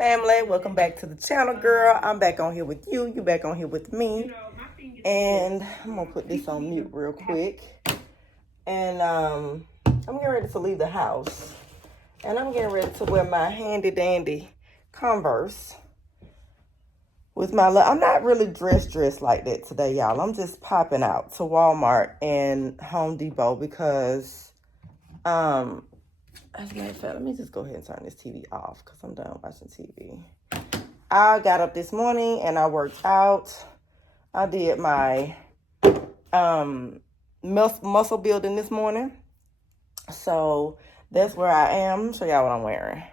family, welcome back to the channel, girl. I'm back on here with you. You back on here with me. And I'm gonna put this on mute real quick. And I'm getting ready to leave the house. And I'm getting ready to wear my handy dandy Converse with my I'm not really dressed like that today, y'all. I'm just popping out to Walmart and Home Depot because as a matter of fact, let me just go ahead and turn this TV off because I'm done watching TV. I got up this morning and I worked out. I did my muscle building this morning. So that's where I am. Let me show y'all what I'm wearing.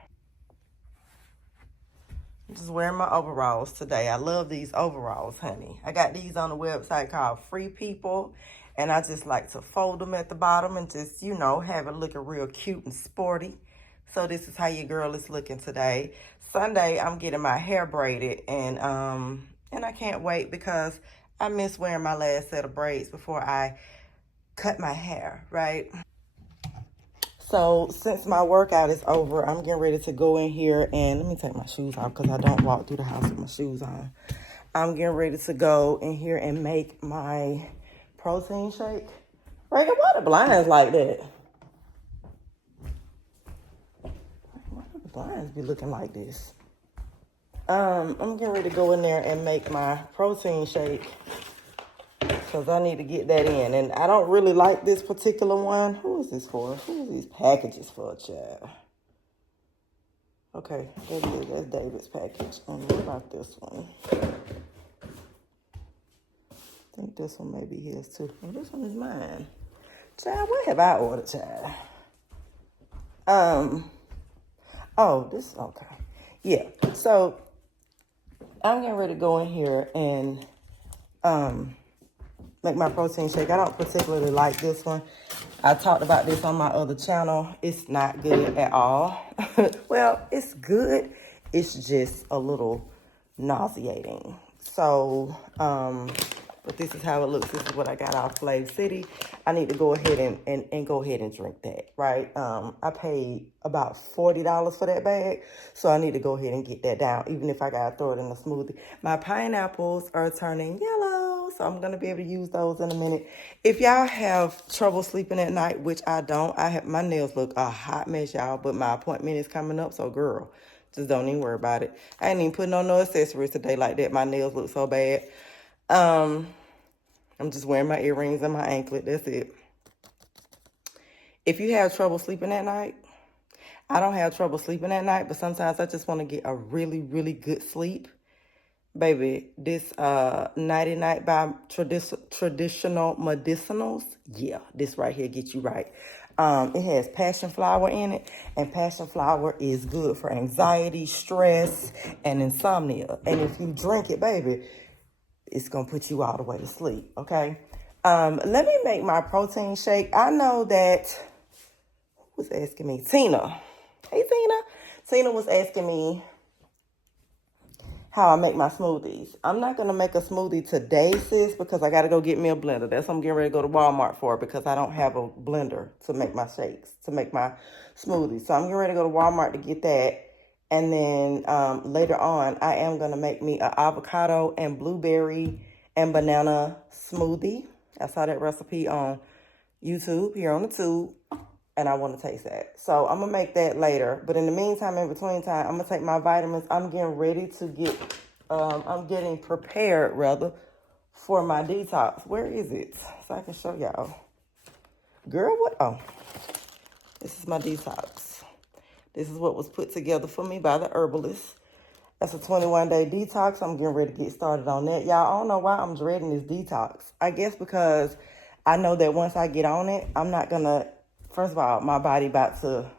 I'm just wearing my overalls today. I love these overalls, honey. I got these on a website called Free People. And I just like to fold them at the bottom and just, you know, have it looking real cute and sporty. So this is how your girl is looking today. Sunday, I'm getting my hair braided. And I can't wait because I miss wearing my last set of braids before I cut my hair, right? So since my workout is over, I'm getting ready to go in here and let me take my shoes off because I don't walk through the house with my shoes on. I'm getting ready to go in here and make my protein shake. Reagan, why the blinds like that? Why do the blinds be looking like this? I'm getting ready to go in there and make my protein shake because I need to get that in. And I don't really like this particular one. Who is this for? Who is these packages for, child? Okay, that's David's package. And what about this one? I think this one may be his too. Oh, this one is mine. Child, what have I ordered, child? Oh, this, okay. Yeah, so I'm getting ready to go in here and make my protein shake. I don't particularly like this one. I talked about this on my other channel. It's not good at all. Well, it's good. It's just a little nauseating. So, but this is how it looks. This is what I got off Flave City. I need to go ahead and go ahead and drink that, right? I paid about $40 for that bag. So I need to go ahead and get that down, even if I got to throw it in a smoothie. My pineapples are turning yellow, so I'm going to be able to use those in a minute. If y'all have trouble sleeping at night, which I don't, my nails look a hot mess, y'all, but my appointment is coming up, so girl, just don't even worry about it. I ain't even putting on no accessories today like that. My nails look so bad. I'm just wearing my earrings and my anklet. That's it. If you have trouble sleeping at night, I don't have trouble sleeping at night, but sometimes I just want to get a really, really good sleep. Baby, this Nighty Night by Traditional Medicinals, yeah, this right here gets you right. It has passion flower in it, and passion flower is good for anxiety, stress, and insomnia. And if you drink it, baby, it's going to put you all the way to sleep, okay? Let me make my protein shake. I know that, who was asking me? Tina. Hey, Tina. Tina was asking me how I make my smoothies. I'm not going to make a smoothie today, sis, because I got to go get me a blender. That's what I'm getting ready to go to Walmart for because I don't have a blender to make my shakes, to make my smoothies. So I'm getting ready to go to Walmart to get that. And then later on, I am going to make me an avocado and blueberry and banana smoothie. I saw that recipe on YouTube, here on the tube, and I want to taste that. So I'm going to make that later. But in the meantime, in between time, I'm going to take my vitamins. I'm getting ready to get, I'm getting prepared, rather, for my detox. Where is it? So I can show y'all. Girl, what? Oh, this is my detox. This is what was put together for me by the herbalist. That's a 21-day detox. I'm getting ready to get started on that. Y'all, I don't know why I'm dreading this detox. I guess because I know that once I get on it, I'm not going to, first of all, my body about to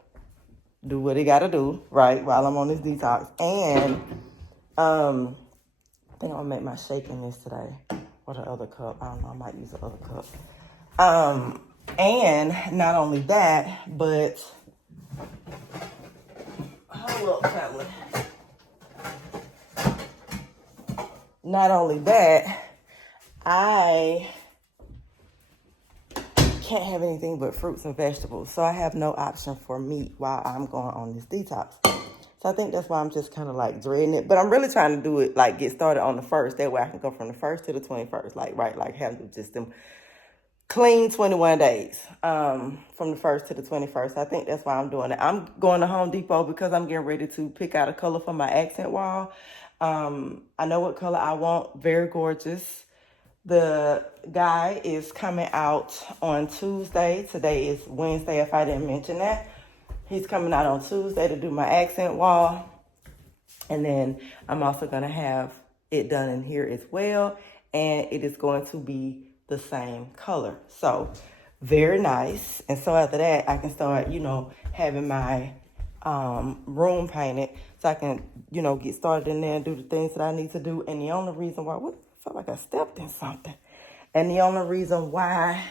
do what it got to do, right, while I'm on this detox. And I think I'm going to make my shake in this today. Or the other cup. I don't know. I might use the other cup. And not only that, but hold up, family. Not only that, I can't have anything but fruits and vegetables. So I have no option for meat while I'm going on this detox. So I think that's why I'm just kind of like dreading it. But I'm really trying to do it, like get started on the 1st. That way I can go from the 1st to the 21st. Like, right, like have just them clean 21 days from the 1st to the 21st. I think that's why I'm doing it. I'm going to Home Depot because I'm getting ready to pick out a color for my accent wall. I know what color I want. Very gorgeous. The guy is coming out on Tuesday. Today is Wednesday, if I didn't mention that. He's coming out on Tuesday to do my accent wall. And then I'm also going to have it done in here as well. And it is going to be the same color. So very nice. And so after that, I can start, you know, having my room painted. So I can, you know, get started in there and do the things that I need to do. And the only reason why, I felt like I stepped in something. And the only reason why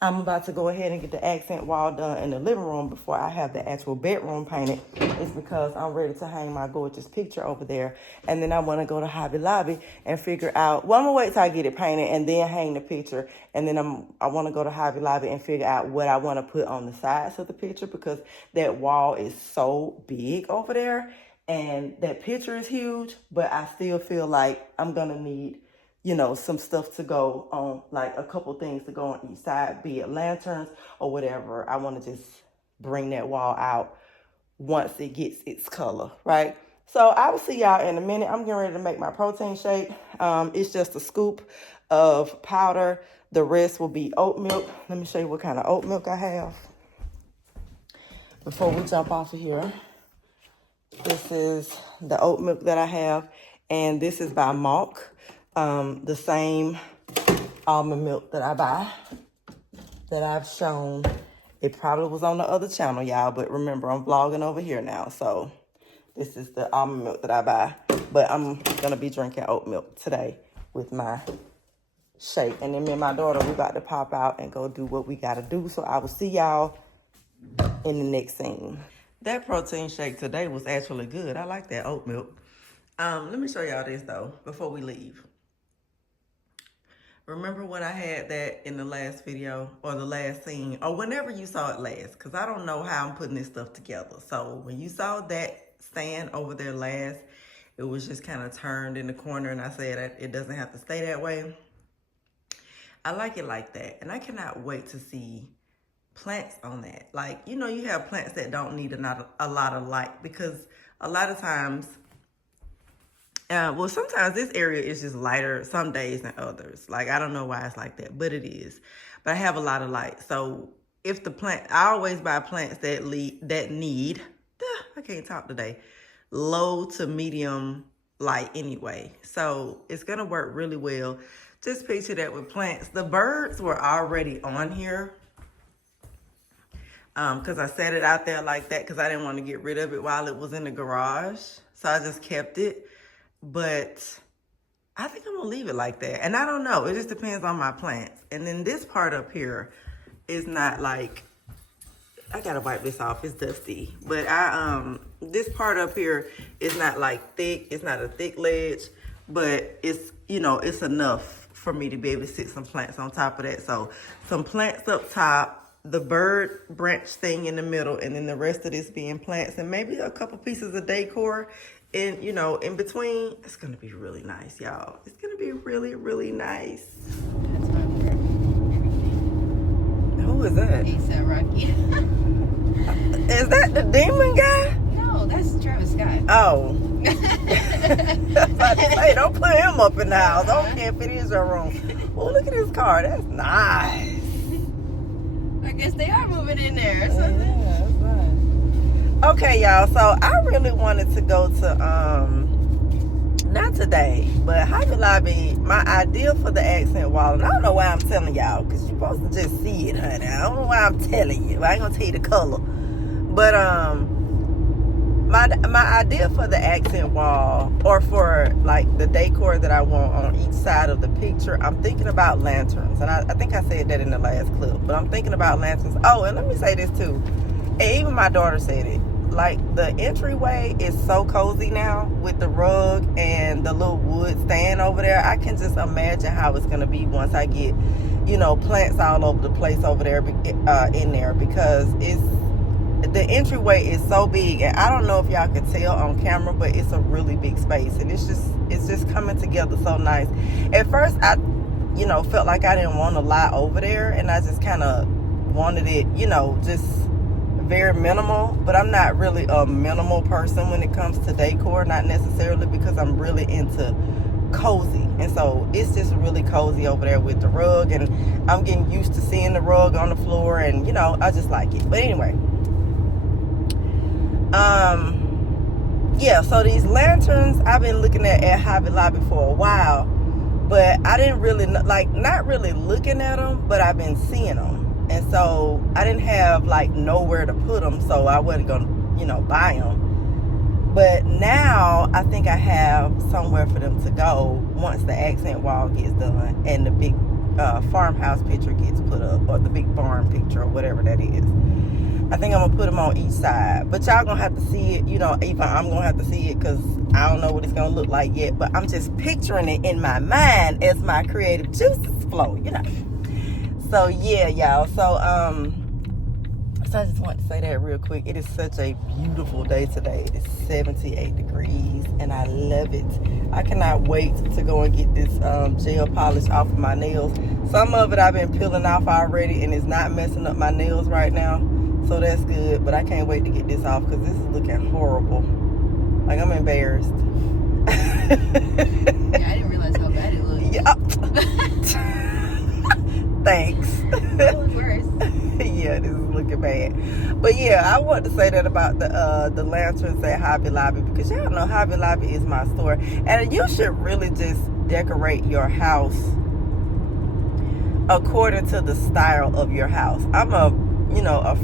I'm about to go ahead and get the accent wall done in the living room before I have the actual bedroom painted is because I'm ready to hang my gorgeous picture over there. And then I want to go to Hobby Lobby and figure out, well, I'm going to wait till I get it painted and then hang the picture. And then I want to go to Hobby Lobby and figure out what I want to put on the sides of the picture because that wall is so big over there and that picture is huge, but I still feel like I'm going to need, you know, some stuff to go on, like a couple things to go on each side, be it lanterns or whatever. I want to just bring that wall out once it gets its color, right? So I will see y'all in a minute. I'm getting ready to make my protein shake. It's just a scoop of powder. The rest will be oat milk. Let me show you what kind of oat milk I have before we jump off of here. This is the oat milk that I have, and this is by Malk. The same almond milk that I buy, that I've shown. It probably was on the other channel, y'all, but remember, I'm vlogging over here now. So this is the almond milk that I buy, but I'm going to be drinking oat milk today with my shake. And then me and my daughter, we about to pop out and go do what we got to do. So I will see y'all in the next scene. That protein shake today was actually good. I like that oat milk. Let me show y'all this, though, before we leave. Remember when I had that in the last video or the last scene or whenever you saw it last, because I don't know how I'm putting this stuff together. So when you saw that stand over there last, it was just kind of turned in the corner and I said that it doesn't have to stay that way. I like it like that. And I cannot wait to see plants on that. Like, you know, you have plants that don't need a lot of light because a lot of times, well, sometimes this area is just lighter some days than others. Like, I don't know why it's like that, but it is. But I have a lot of light. So if the plant, I always buy plants that need, I can't talk today, low to medium light anyway. So it's going to work really well. Just picture that with plants. The birds were already on here because I set it out there like that because I didn't want to get rid of it while it was in the garage. So I just kept it. But I think I'm going to leave it like that. And I don't know. It just depends on my plants. And then this part up here is not like, I got to wipe this off. It's dusty. But this part up here is not like thick. It's not a thick ledge. But it's, you know, it's enough for me to be able to sit some plants on top of that. So some plants up top, the bird branch thing in the middle, and then the rest of this being plants and maybe a couple pieces of decor. And, you know, in between, it's going to be really nice, y'all. It's going to be really, really nice. That's my everything. Who is that? A$AP Rocky. Is that the demon guy? No, that's Travis Scott. Oh. Hey, don't put him up in the house. I don't care if it is your room. Oh, look at his car. That's nice. I guess they are moving in there. So. Yeah, that's nice. Okay, y'all, so I really wanted to go to, not today, but Hobby Lobby, my idea for the accent wall, and I don't know why I'm telling y'all, because you're supposed to just see it, honey. I don't know why I'm telling you. I ain't going to tell you the color. But my idea for the accent wall, or for, like, the decor that I want on each side of the picture, I'm thinking about lanterns. And I think I said that in the last clip, but I'm thinking about lanterns. Oh, and let me say this, too. And even my daughter said it. Like, the entryway is so cozy now with the rug and the little wood stand over there. I can just imagine how it's going to be once I get, you know, plants all over the place over there, in there, because the entryway is so big, and I don't know if y'all could tell on camera, but it's a really big space, and it's just coming together so nice. At first, I felt like I didn't want to lie over there, and I just kind of wanted it, just very minimal. But I'm not really a minimal person when it comes to decor, not necessarily, because I'm really into cozy, and so it's just really cozy over there with the rug, and I'm getting used to seeing the rug on the floor, and I just like it. But anyway, yeah, so these lanterns I've been looking at Hobby Lobby for a while, but I didn't really not really looking at them, but I've been seeing them, and so I didn't have nowhere to put them, so I wasn't gonna buy them. But now I think I have somewhere for them to go once the accent wall gets done and the big farmhouse picture gets put up, or the big barn picture, or whatever that is. I think I'm gonna put them on each side, but y'all gonna have to see it. Even I'm gonna have to see it, because I don't know what it's gonna look like yet, but I'm just picturing it in my mind as my creative juices flow, So yeah, y'all. So I just want to say that real quick. It is such a beautiful day today. It's 78 degrees, and I love it. I cannot wait to go and get this gel polish off of my nails. Some of it I've been peeling off already, and it's not messing up my nails right now, so that's good. But I can't wait to get this off, because this is looking horrible. I'm embarrassed. Yeah, I didn't realize how bad it looked. Yeah. Thanks. It looked worse. Yeah, this is looking bad. But yeah, I want to say that about the lanterns at Hobby Lobby, because y'all know Hobby Lobby is my store, and you should really just decorate your house according to the style of your house. I'm a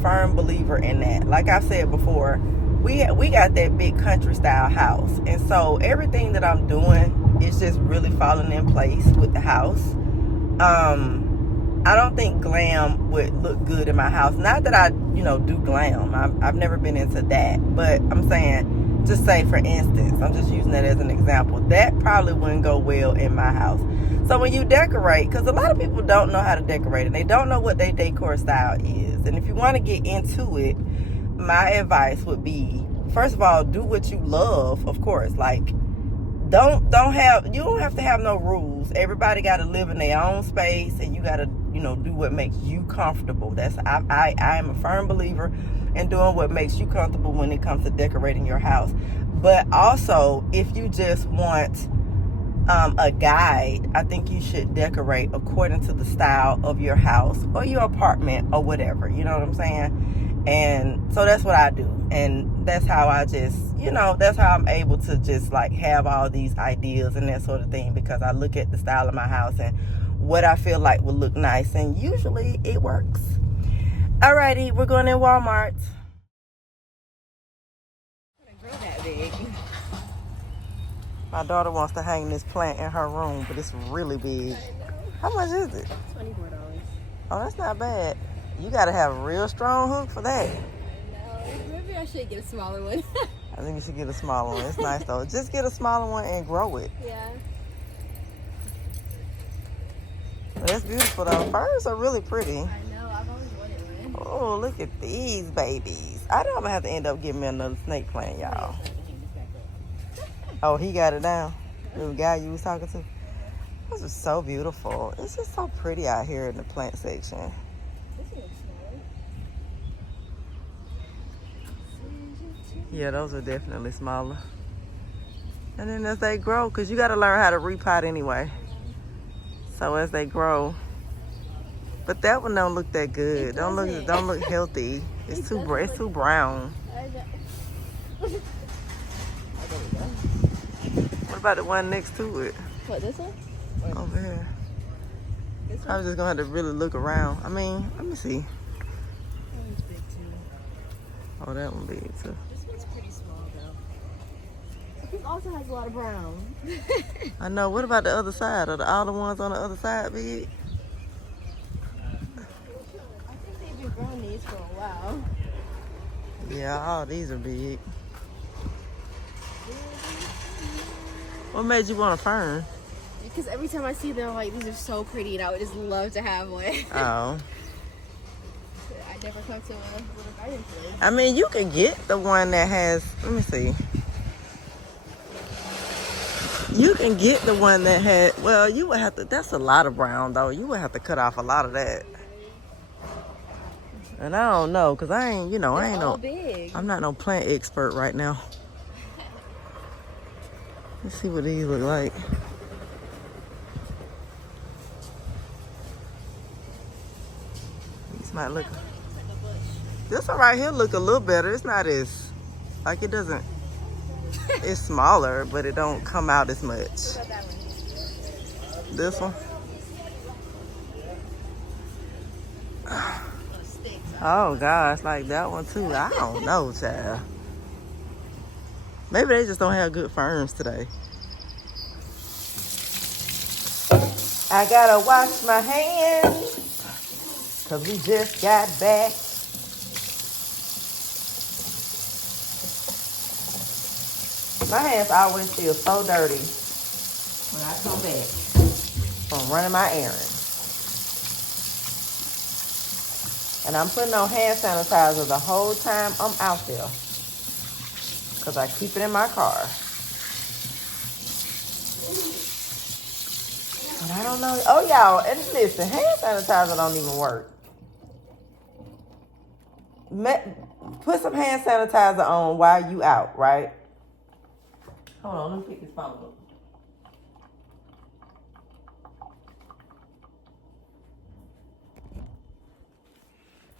firm believer in that. Like I said before, we got that big country style house, and so everything that I'm doing is just really falling in place with the house. I don't think glam would look good in my house. Not that I, do glam. I've never been into that. But I'm saying, just say for instance, I'm just using that as an example, that probably wouldn't go well in my house. So when you decorate, because a lot of people don't know how to decorate, and they don't know what their decor style is. And if you want to get into it, my advice would be, first of all, do what you love, of course. You don't have to have no rules. Everybody got to live in their own space, and you got to do what makes you comfortable. I am a firm believer in doing what makes you comfortable when it comes to decorating your house. But also, if you just want a guide, I think you should decorate according to the style of your house or your apartment or whatever, you know what I'm saying? And so that's what I do, and that's how I just, that's how I'm able to just have all these ideas and that sort of thing, because I look at the style of my house and what I feel like would look nice, and usually it works. Alrighty, we're going in Walmart. Grow that big. My daughter wants to hang this plant in her room, but it's really big. How much is it? $24. Oh, that's not bad. You gotta have a real strong hook for that. No, maybe I should get a smaller one. I think you should get a smaller one. It's nice though. Just get a smaller one and grow it. Yeah. But that's beautiful though. Ferns are really pretty. I know, I've always wanted one. Oh, look at these babies. I know I'm gonna have to end up getting me another snake plant, y'all. Oh, he got it down. The guy you was talking to. This is so beautiful. It's just so pretty out here in the plant section. This one looks smaller. Yeah, those are definitely smaller. And then as they grow, because you got to learn how to repot anyway. So as they grow. But that one don't look that good. Don't look healthy. It's too brown. What about the one next to it? What, this one? Over here. This one? I was just gonna have to really look around. I mean, let me see. That one's big too. Oh, that one big too. This one's pretty small though. This also has a lot of brown. I know. What about the other side? Are all the ones on the other side big? I think they've been growing these for a while. Yeah, all these are big. What made you want a fern? Because every time I see them, I'm like, these are so pretty, and I would just love to have one. Oh. I never come to a little garden place. I mean, you can get the one that has, let me see. You can get the one that had, well, you would have to, that's a lot of brown though. You would have to cut off a lot of that. And I don't know, because I ain't, I ain't no, big. I'm not no plant expert right now. Let's see what these look like. These might look, this one right here look a little better. It's not as, like it doesn't, it's smaller, but it don't come out as much. What about that one? This one? Oh gosh, like that one too. I don't know, child. Maybe they just don't have good ferns today. I gotta wash my hands, cause we just got back. My hands always feel so dirty when I come back from running my errands. And I'm putting on hand sanitizer the whole time I'm out there, because I keep it in my car. And I don't know. Oh, y'all, and listen, hand sanitizer don't even work. Put some hand sanitizer on while you out, right? Hold on, let me pick this phone up.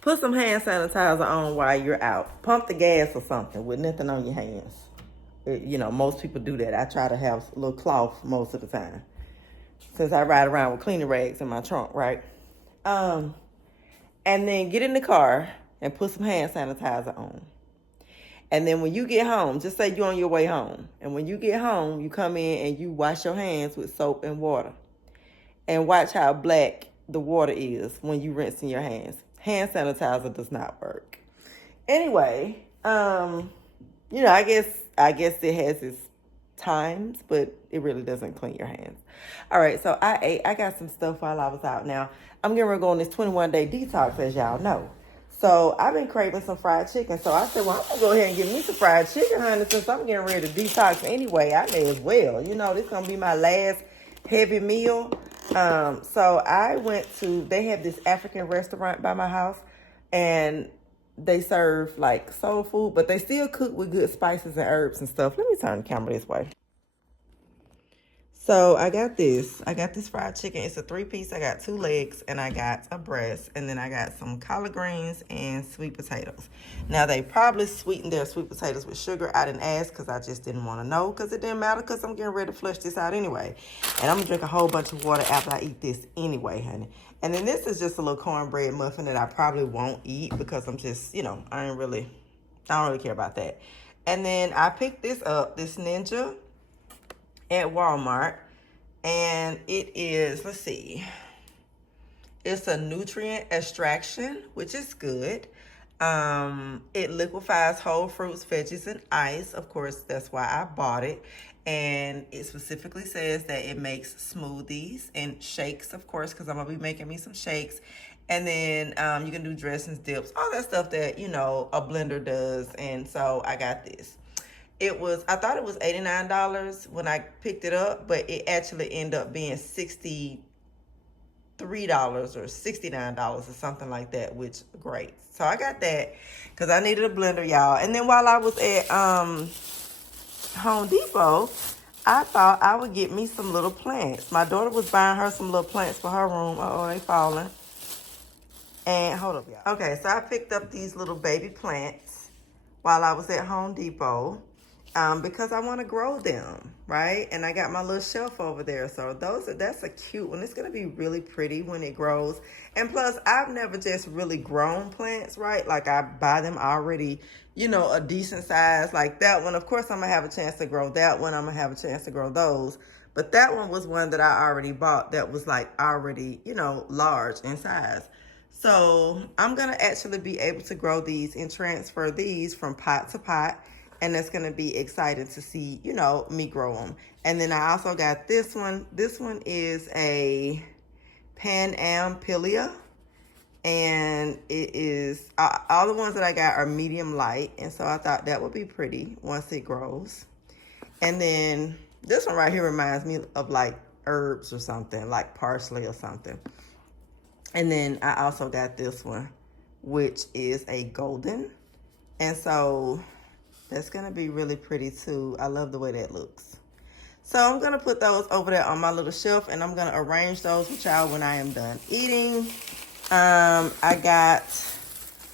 Put some hand sanitizer on while you're out. Pump the gas or something with nothing on your hands. Most people do that. I try to have a little cloth most of the time, since I ride around with cleaning rags in my trunk, right? And then get in the car and put some hand sanitizer on. And then when you get home, just say you're on your way home. And when you get home, you come in and you wash your hands with soap and water. And watch how black the water is when you rinse in your hands. Hand sanitizer does not work. Anyway, I guess it has its times, but it really doesn't clean your hands. All right, so I got some stuff while I was out. Now, I'm getting ready to go on this 21-day detox, as y'all know. So I've been craving some fried chicken. So I said, well, I'm going to go ahead and get me some fried chicken, honey, since I'm getting ready to detox anyway. I may as well. This is going to be my last heavy meal. So I went to, they have this African restaurant by my house, and they serve like soul food, but they still cook with good spices and herbs and stuff. Let me turn the camera this way. So I got this fried chicken. It's a 3-piece. I got 2 legs and I got a breast, and then I got some collard greens and sweet potatoes. Now they probably sweetened their sweet potatoes with sugar. I didn't ask because I just didn't want to know, because it didn't matter, because I'm getting ready to flush this out anyway. And I'm gonna drink a whole bunch of water after I eat this anyway, honey. And then this is just a little cornbread muffin that I probably won't eat because I'm just, I don't really care about that. And then I picked this up, this Ninja, at Walmart, and it is, let's see, it's a nutrient extraction, which is good. It liquefies whole fruits, veggies, and ice. Of course, that's why I bought it. And it specifically says that it makes smoothies and shakes, of course, because I'm gonna be making me some shakes. And then you can do dressings, dips, all that stuff that a blender does. And so I got this. I thought it was $89 when I picked it up, but it actually ended up being $63 or $69 or something like that, which great. So I got that because I needed a blender, y'all. And then while I was at Home Depot, I thought I would get me some little plants. My daughter was buying her some little plants for her room. Uh-oh, they falling. And hold up, y'all. Okay, so I picked up these little baby plants while I was at Home Depot. Because I want to grow them, right? And I got my little shelf over there. So that's a cute one. It's going to be really pretty when it grows. And plus, I've never just really grown plants, right? Like I buy them already, a decent size. Like that one, of course, I'm going to have a chance to grow that one. I'm going to have a chance to grow those. But that one was one that I already bought that was like already, large in size. So I'm going to actually be able to grow these and transfer these from pot to pot. And that's going to be exciting to see, me grow them. And then I also got this one. This one is a Pan Am Pilia. And it is, all the ones that I got are medium light. And so I thought that would be pretty once it grows. And then this one right here reminds me of like herbs or something, like parsley or something. And then I also got this one, which is a golden. And so that's going to be really pretty too. I love the way that looks. So I'm going to put those over there on my little shelf, and I'm going to arrange those with y'all when I am done eating. I got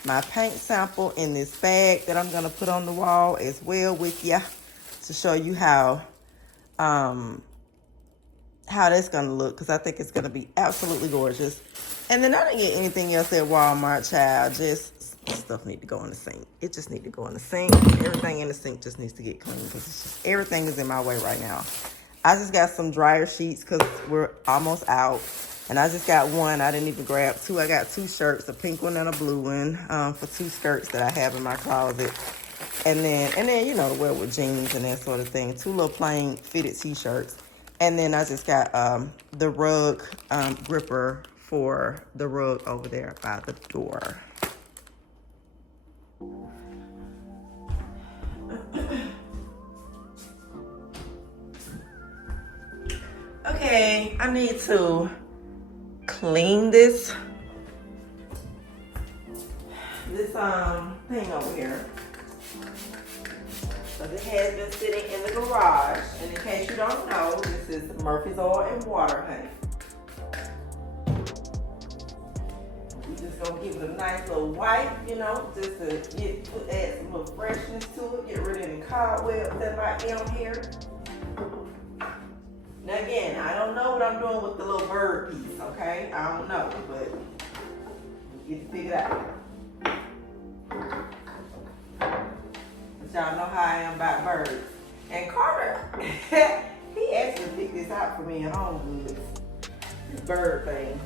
my paint sample in this bag that I'm going to put on the wall as well with ya to show you how that's going to look, because I think it's going to be absolutely gorgeous. And then I didn't get anything else at Walmart, child. Just stuff need to go in the sink. It just need to go in the sink. Everything in the sink just needs to get clean, because it's just, everything is in my way right now. I just got some dryer sheets because we're almost out. And I just got one. I didn't even grab two. I got two shirts, a pink one and a blue one, for two skirts that I have in my closet. And then you know, to wear with jeans and that sort of thing. Two little plain fitted t-shirts. And then I just got the rug gripper for the rug over there by the door. Okay, I need to clean this thing over here. So this has been sitting in the garage. And in case you don't know, this is Murphy's Oil and Water, honey. We're just gonna give it a nice little wipe, you know, just to add some little freshness to it, get rid of any cobwebs that might be on here. Now again, I don't know what I'm doing with the little bird piece, okay? I don't know, but get to figure it out. But y'all know how I am about birds. And Carter, he actually picked this out for me at Home Goods. This bird thing.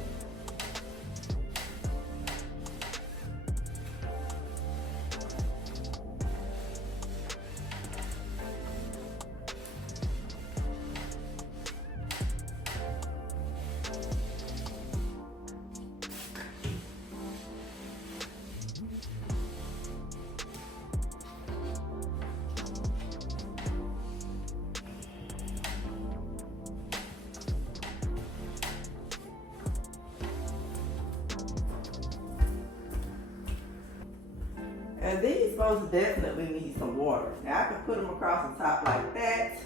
And these most definitely need some water. Now I can put them across the top like that,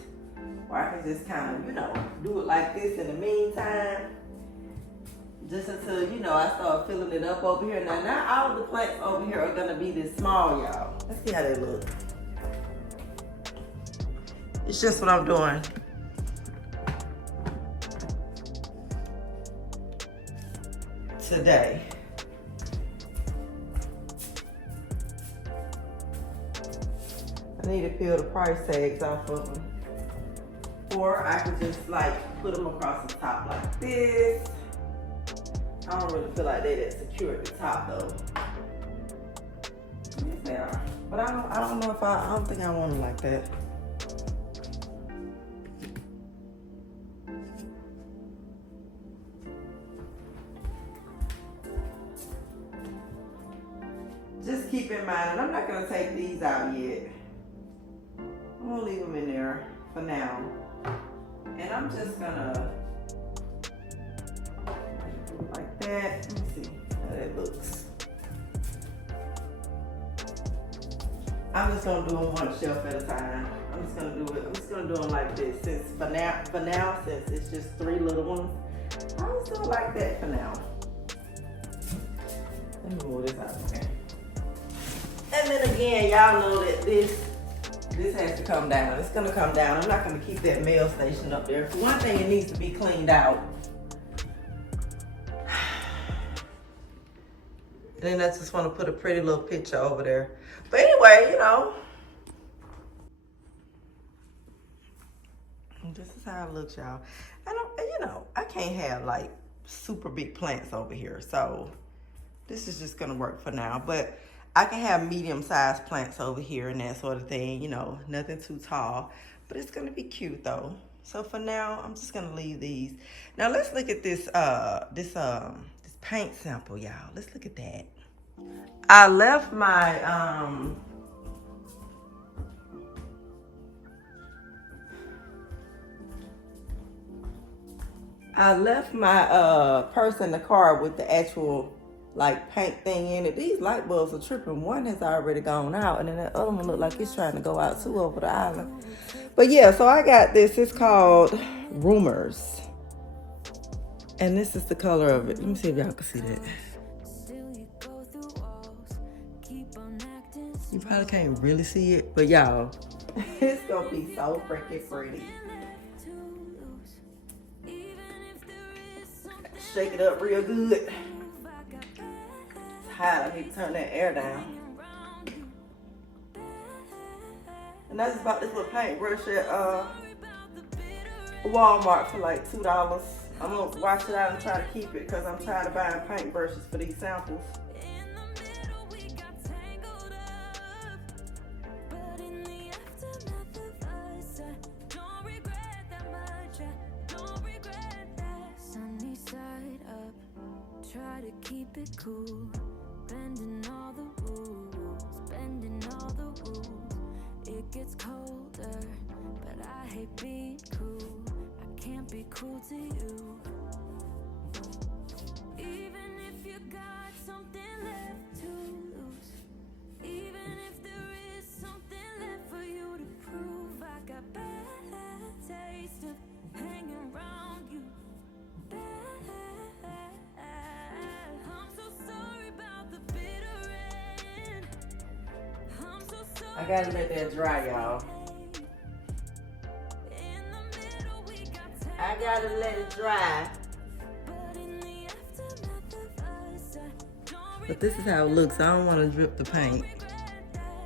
or I can just kind of, you know, do it like this in the meantime. Just until, you know, I start filling it up over here. Now, not all of the plants over here are gonna be this small, y'all. Let's see how they look. It's just what I'm doing. Today. I need to peel the price tags off of them. Or I could just like put them across the top like this. I don't really feel like they're that secure at the top though. Yes, they are. But I don't know if I don't think I want them like that. Just keep in mind, and I'm not gonna take these out yet. I'm gonna leave them in there for now. And I'm just gonna do it like that. Let me see how that looks. I'm just gonna do them one shelf at a time. I'm just gonna do them like this. Since for now, since it's just three little ones, I'm just gonna like that for now. Let me move this out, okay? And then again, y'all know that this has to come down. It's gonna come down. I'm not gonna keep that mail station up there. For one thing, it needs to be cleaned out. Then I just want to put a pretty little picture over there. But anyway, you know, this is how it looks, y'all. I can't have like super big plants over here. So this is just gonna work for now. But I can have medium-sized plants over here and that sort of thing, you know, nothing too tall, but it's gonna be cute though. So for now, I'm just gonna leave these. Now let's look at this paint sample, y'all. Let's look at that. I left my purse in the car with the actual like paint thing in it. These light bulbs are tripping. One has already gone out, and then that other one look like it's trying to go out too over the island. But yeah, so I got this. It's called Rumors, and this is the color of it. Let me see if y'all can see that. You probably can't really see it, but y'all, it's gonna be so freaking pretty. Shake it up real good. It's hot. I need to turn that air down. And I just bought this little paintbrush at Walmart for like $2. I'm gonna wash it out and try to keep it because I'm tired of buying paintbrushes for these samples. Try to keep it cool, bending all the rules, bending all the rules. It gets colder, but I hate being cool. I can't be cool to you. Even if you got something left to lose, even if there is something left for you to prove, I got bad taste of hanging around you. I gotta let that dry, y'all. I gotta let it dry. But this is how it looks. I don't want to drip the paint.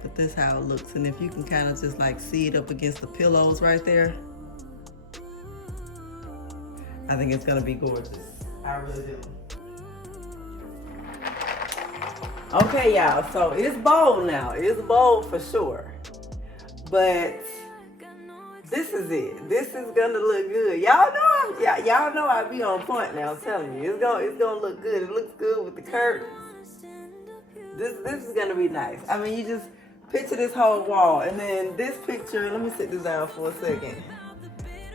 But this is how it looks. And if you can kind of just like see it up against the pillows right there, I think it's gonna be gorgeous. I really do. Okay, y'all, so it's bold now. It's bold for sure. But this is it. This is gonna look good. Y'all know I be on point now, I'm telling you. It's gonna look good. It looks good with the curtains. This is gonna be nice. I mean, you just picture this whole wall, and then this picture, let me sit this down for a second.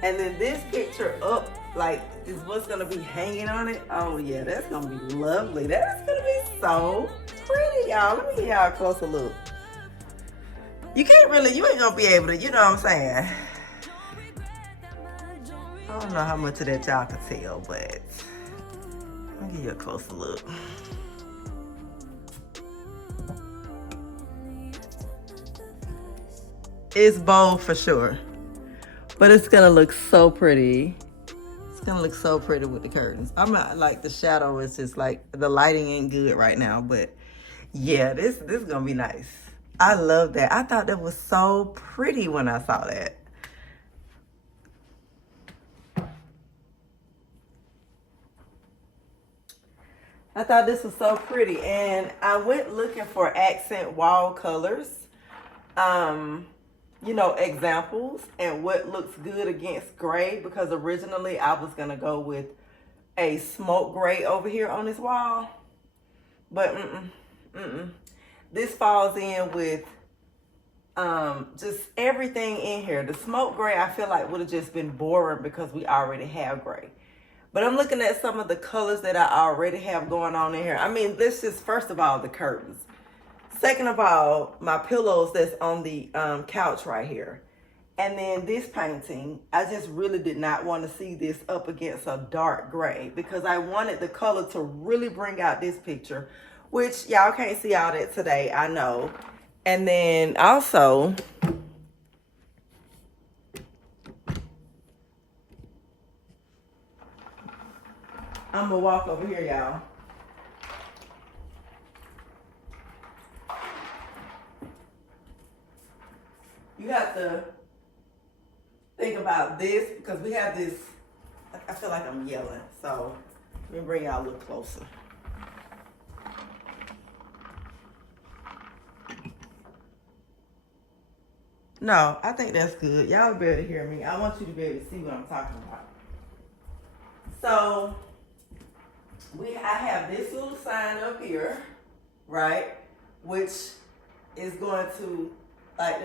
And then this picture up, like, is what's gonna be hanging on it. Oh yeah, that's gonna be lovely. That's gonna be so pretty, y'all. Let me give y'all a closer look. You ain't gonna be able to, you know what I'm saying? I don't know how much of that y'all can tell, but I'll give you a closer look. It's bold for sure, but it's gonna look so pretty. It's gonna look so pretty with the curtains. I'm not like the shadow is just like the lighting ain't good right now, but yeah, this is gonna be nice. I love that. I thought that was so pretty when I saw that. I thought this was so pretty, and I went looking for accent wall colors. You know, examples and what looks good against gray, because originally I was gonna go with a smoke gray over here on this wall, but this falls in with just everything in here. The smoke gray I feel like would have just been boring because we already have gray. But I'm looking at some of the colors that I already have going on in here. I mean, this is, first of all, the curtains. Second of all, my pillows that's on the couch right here. And then this painting, I just really did not want to see this up against a dark gray because I wanted the color to really bring out this picture, which y'all can't see all that today, I know. And then also, I'm gonna walk over here, y'all. You have to think about this because we have this, I feel like I'm yelling, so let me bring y'all a little closer. No, I think that's good. Y'all be able to hear me. I want you to be able to see what I'm talking about. So, I have this little sign up here, right? Which is going to, like,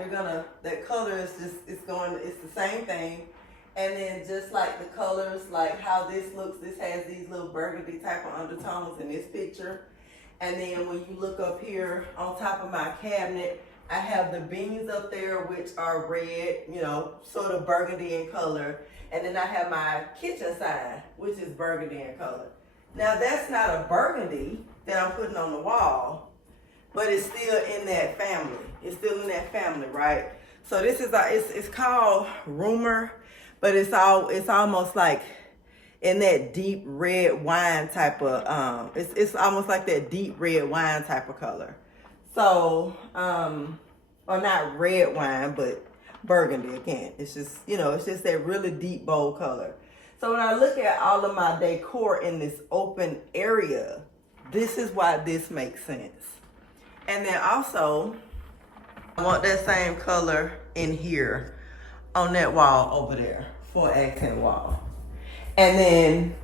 that color is just, it's the same thing. And then just like the colors, like how this looks, this has these little burgundy type of undertones in this picture. And then when you look up here on top of my cabinet, I have the beans up there, which are red, sort of burgundy in color. And then I have my kitchen sign, which is burgundy in color. Now that's not a burgundy that I'm putting on the wall, but it's still in that family. It's still in that family, right? So this is it's called Rumor, but it's almost like in that deep red wine type of it's almost like that deep red wine type of color. So or not red wine, but burgundy again. It's just it's just that really deep bold color. So when I look at all of my decor in this open area, this is why this makes sense. And then also, I want that same color in here on that wall over there for an accent wall. And then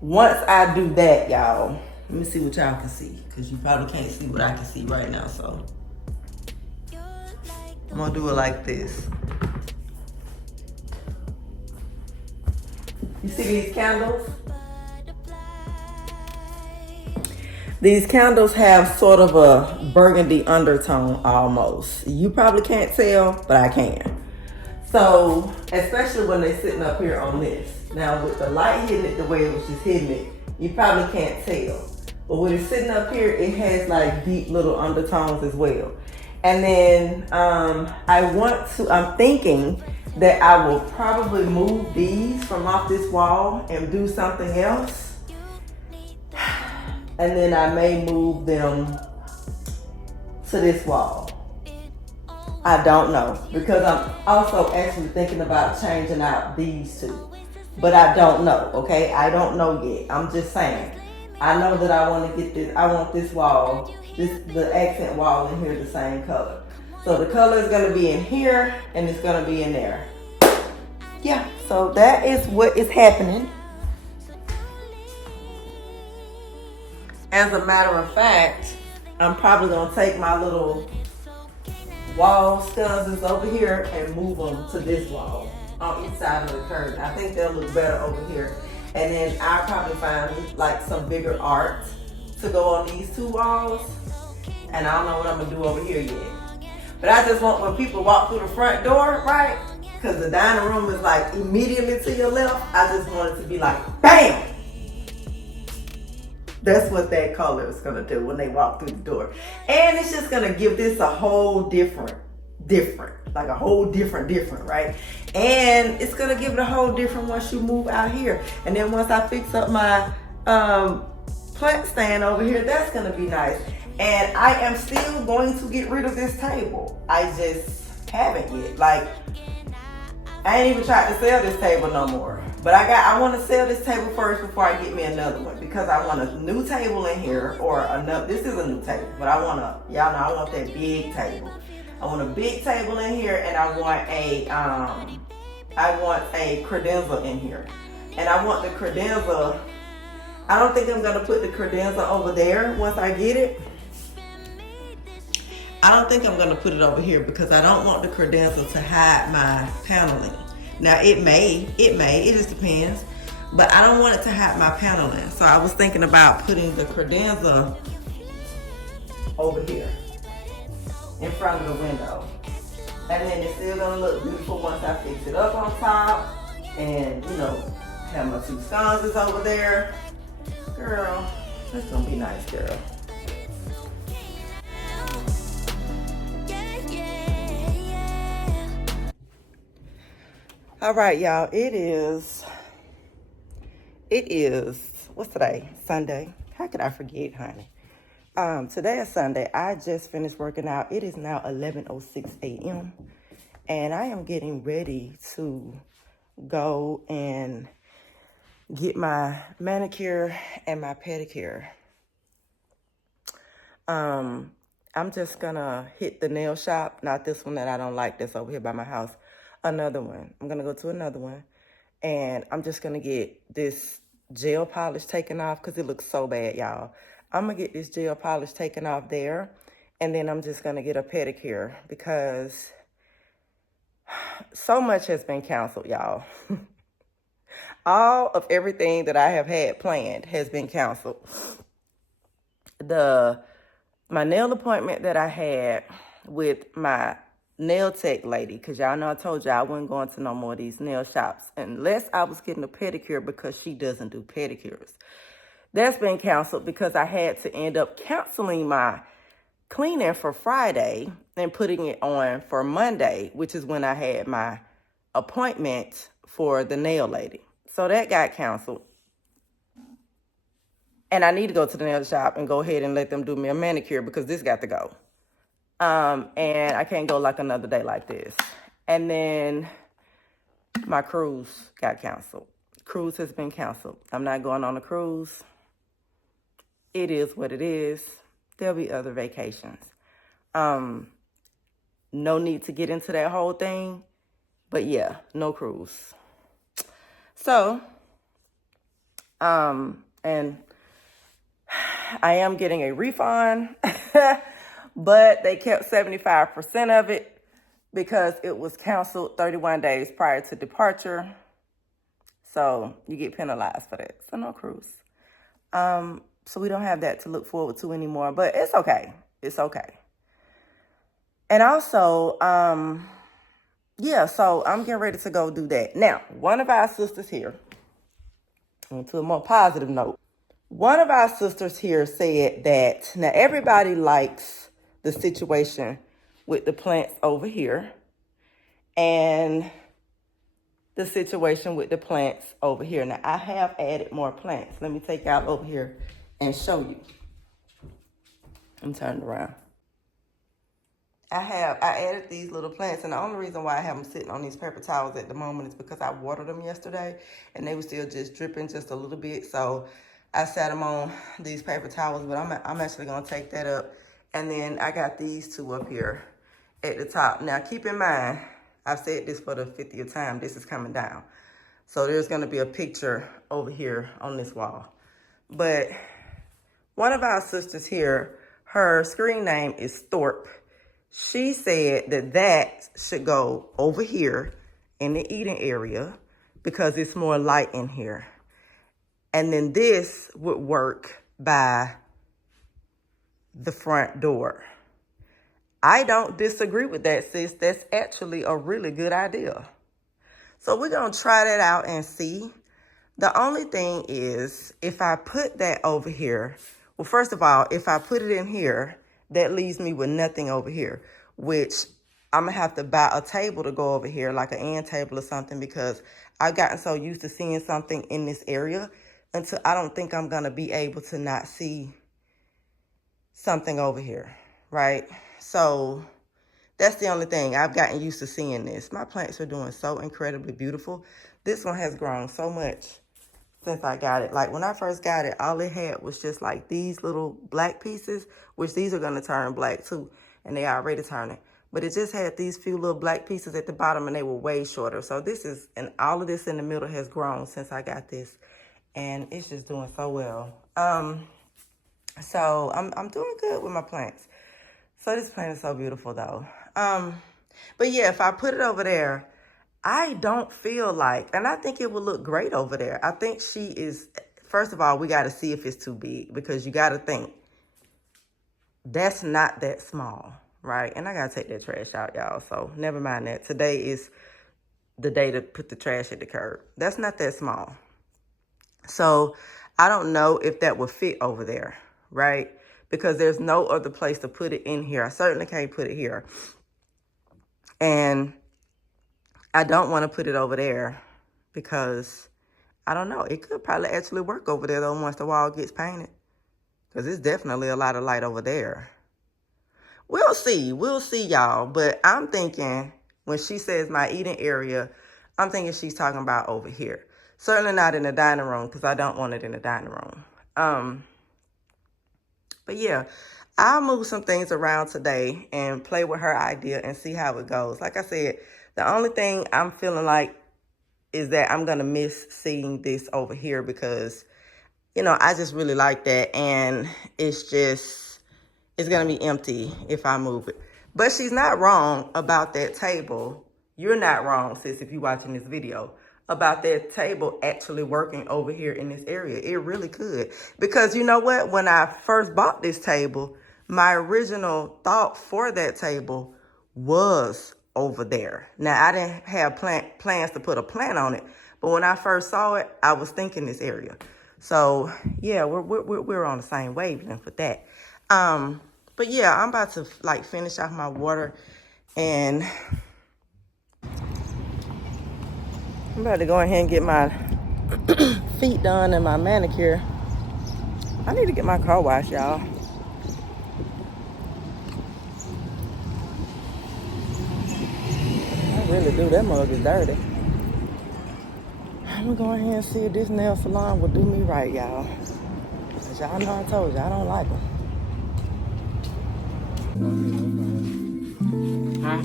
once I do that, y'all, let me see what y'all can see, because you probably can't see what I can see right now. So I'm gonna do it like this. You see these candles? These candles have sort of a burgundy undertone almost. You probably can't tell, but I can. So, especially when they're sitting up here on this. Now, with the light hitting it the way it was just hitting it, you probably can't tell. But when it's sitting up here, it has like deep little undertones as well. And then I'm thinking that I will probably move these from off this wall and do something else. And then I may move them to this wall. I don't know, because I'm also actually thinking about changing out these two. But I don't know, okay? I don't know yet. I'm just saying. I know that I want to get this, I want this wall, the accent wall in here the same color. So the color is going to be in here and it's going to be in there. Yeah, so that is what is happening. As a matter of fact, I'm probably going to take my little wall sconces over here and move them to this wall on each side of the curtain. I think they'll look better over here. And then I'll probably find like some bigger art to go on these two walls. And I don't know what I'm going to do over here yet. But I just want when people walk through the front door, right? Because the dining room is like immediately to your left. I just want it to be like, bam! That's what that color is going to do when they walk through the door. And it's just going to give this a whole different, like a whole different, right? And it's going to give it a whole different once you move out here. And then once I fix up my plant stand over here, that's going to be nice. And I am still going to get rid of this table. I just haven't yet. Like, I ain't even tried to sell this table no more. But I want to sell this table first before I get me another one, because I want a new table in here, or another. This is a new table, but I want I want that big table. I want a big table in here, and I want a credenza in here. And I want the credenza. I don't think I'm gonna put the credenza over there once I get it. I don't think I'm gonna put it over here because I don't want the credenza to hide my paneling. Now it just depends, but I don't want it to hide my paneling. So I was thinking about putting the credenza over here in front of the window. And then it's still gonna look beautiful once I fix it up on top. And have my two sconces over there. Girl, that's gonna be nice, girl. All right, y'all, it is, what's today? Sunday. How could I forget, honey? Today is Sunday. I just finished working out. It is now 11:06 a.m. and I am getting ready to go and get my manicure and my pedicure. I'm just gonna hit the nail shop, not this one that I don't like that's over here by my house. Another one. I'm gonna go to another one, and I'm just gonna get this gel polish taken off because it looks so bad, y'all. I'm going to get this gel polish taken off there. And then I'm just going to get a pedicure because so much has been canceled, y'all. All of everything that I have had planned has been canceled. My nail appointment that I had with my nail tech lady, because y'all know I told y'all I wasn't going to no more of these nail shops unless I was getting a pedicure because she doesn't do pedicures. That's been canceled because I had to end up canceling my cleaning for Friday and putting it on for Monday, which is when I had my appointment for the nail lady. So that got canceled. And I need to go to the nail shop and go ahead and let them do me a manicure because this got to go. And I can't go like another day like this. And then my cruise got canceled. Cruise has been canceled. I'm not going on a cruise. It is what it is. There'll be other vacations. No need to get into that whole thing. But yeah, no cruise. So, and I am getting a refund, but they kept 75% of it because it was canceled 31 days prior to departure. So you get penalized for that. So no cruise. So we don't have that to look forward to anymore, but it's okay. It's okay. And also, yeah, so I'm getting ready to go do that. Now, one of our sisters here, on to a more positive note, one of our sisters here said that now everybody likes the situation with the plants over here and the situation with the plants over here. Now, I have added more plants. Let me take y'all over here and show you. I'm turned around. I added these little plants, and the only reason why I have them sitting on these paper towels at the moment is because I watered them yesterday, and they were still just dripping just a little bit. So I sat them on these paper towels, but I'm actually gonna take that up, and then I got these two up here at the top. Now keep in mind, I've said this for the 50th time. This is coming down, so there's gonna be a picture over here on this wall. But one of our sisters here, her screen name is Thorpe. She said that should go over here in the eating area because it's more light in here. And then this would work by the front door. I don't disagree with that, sis. That's actually a really good idea. So we're going to try that out and see. The only thing is, if I put that over here, well, first of all, if I put it in here, that leaves me with nothing over here, which I'm going to have to buy a table to go over here, like an end table or something, because I've gotten so used to seeing something in this area until I don't think I'm going to be able to not see something over here, right? So that's the only thing. I've gotten used to seeing this. My plants are doing so incredibly beautiful. This one has grown so much since I got it. Like when I first got it, all it had was just like these little black pieces, which these are going to turn black too, and they are already turning. But it just had these few little black pieces at the bottom, and they were way shorter. So this is, and all of this in the middle has grown since I got this, and it's just doing so well. So I'm doing good with my plants. So this plant is so beautiful though. But yeah, if I put it over there, I don't feel like, and I think it would look great over there. I think she is, first of all, we got to see if it's too big, because you got to think, that's not that small, right? And I got to take that trash out, y'all. So never mind that. Today is the day to put the trash at the curb. That's not that small. So I don't know if that would fit over there, right? Because there's no other place to put it in here. I certainly can't put it here. And I don't want to put it over there because, I don't know, it could probably actually work over there though once the wall gets painted. Because there's definitely a lot of light over there. We'll see, y'all. But I'm thinking, when she says my eating area, I'm thinking she's talking about over here. Certainly not in the dining room, because I don't want it in the dining room. But yeah, I'll move some things around today and play with her idea and see how it goes. Like I said, the only thing I'm feeling like is that I'm going to miss seeing this over here because, you know, I just really like that. And it's going to be empty if I move it. But she's not wrong about that table. You're not wrong, sis, if you're watching this video, about that table actually working over here in this area. It really could. Because you know what? When I first bought this table, my original thought for that table was over there. Now, I didn't have plans to put a plant on it, but when I first saw it, I was thinking this area. So, yeah, we're on the same wavelength with that. But yeah, I'm about to like finish off my water, and I'm about to go ahead and get my feet done and my manicure. I need to get my car washed, y'all. I really do. That mug is dirty. I'm gonna go ahead and see if this nail salon will do me right, y'all. Cause y'all know I told you I don't like them. Huh?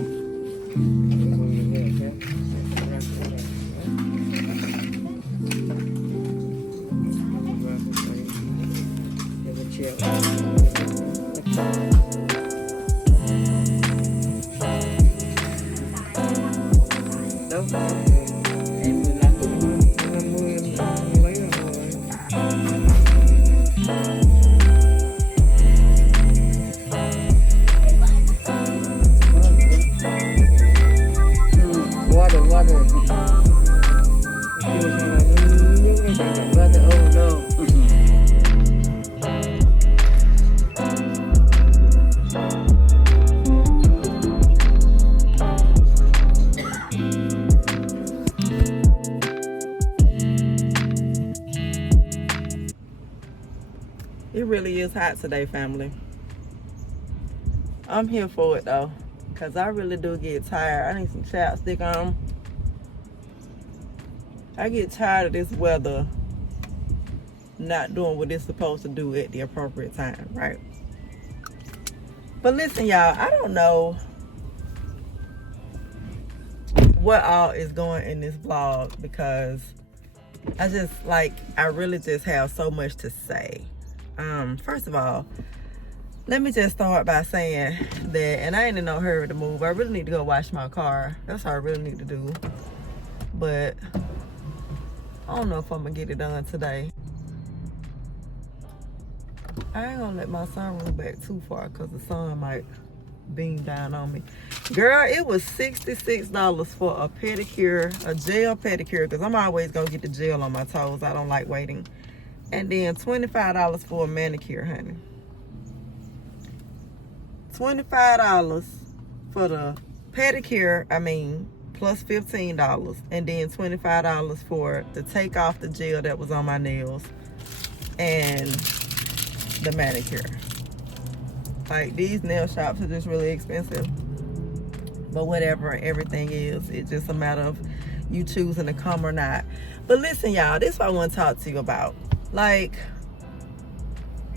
It really is hot today, family. I'm here for it though, cause I really do get tired. I need some chapstick on. I get tired of this weather not doing what it's supposed to do at the appropriate time, right? But listen, y'all, I don't know what all is going in this vlog because I really just have so much to say. First of all, let me just start by saying that, and I ain't in no hurry to move. I really need to go wash my car. That's what I really need to do. But I don't know if I'm gonna get it done today. I ain't gonna let my sunroof back too far because the sun might beam down on me. Girl, it was $66 for a pedicure, a gel pedicure, because I'm always gonna get the gel on my toes. I don't like waiting. And then $25 for a manicure, honey. $25 for the pedicure, plus $15. And then $25 for to take off the gel that was on my nails and the manicure. Like, these nail shops are just really expensive. But whatever, everything is. It's just a matter of you choosing to come or not. But listen, y'all, this is what I want to talk to you about. Like,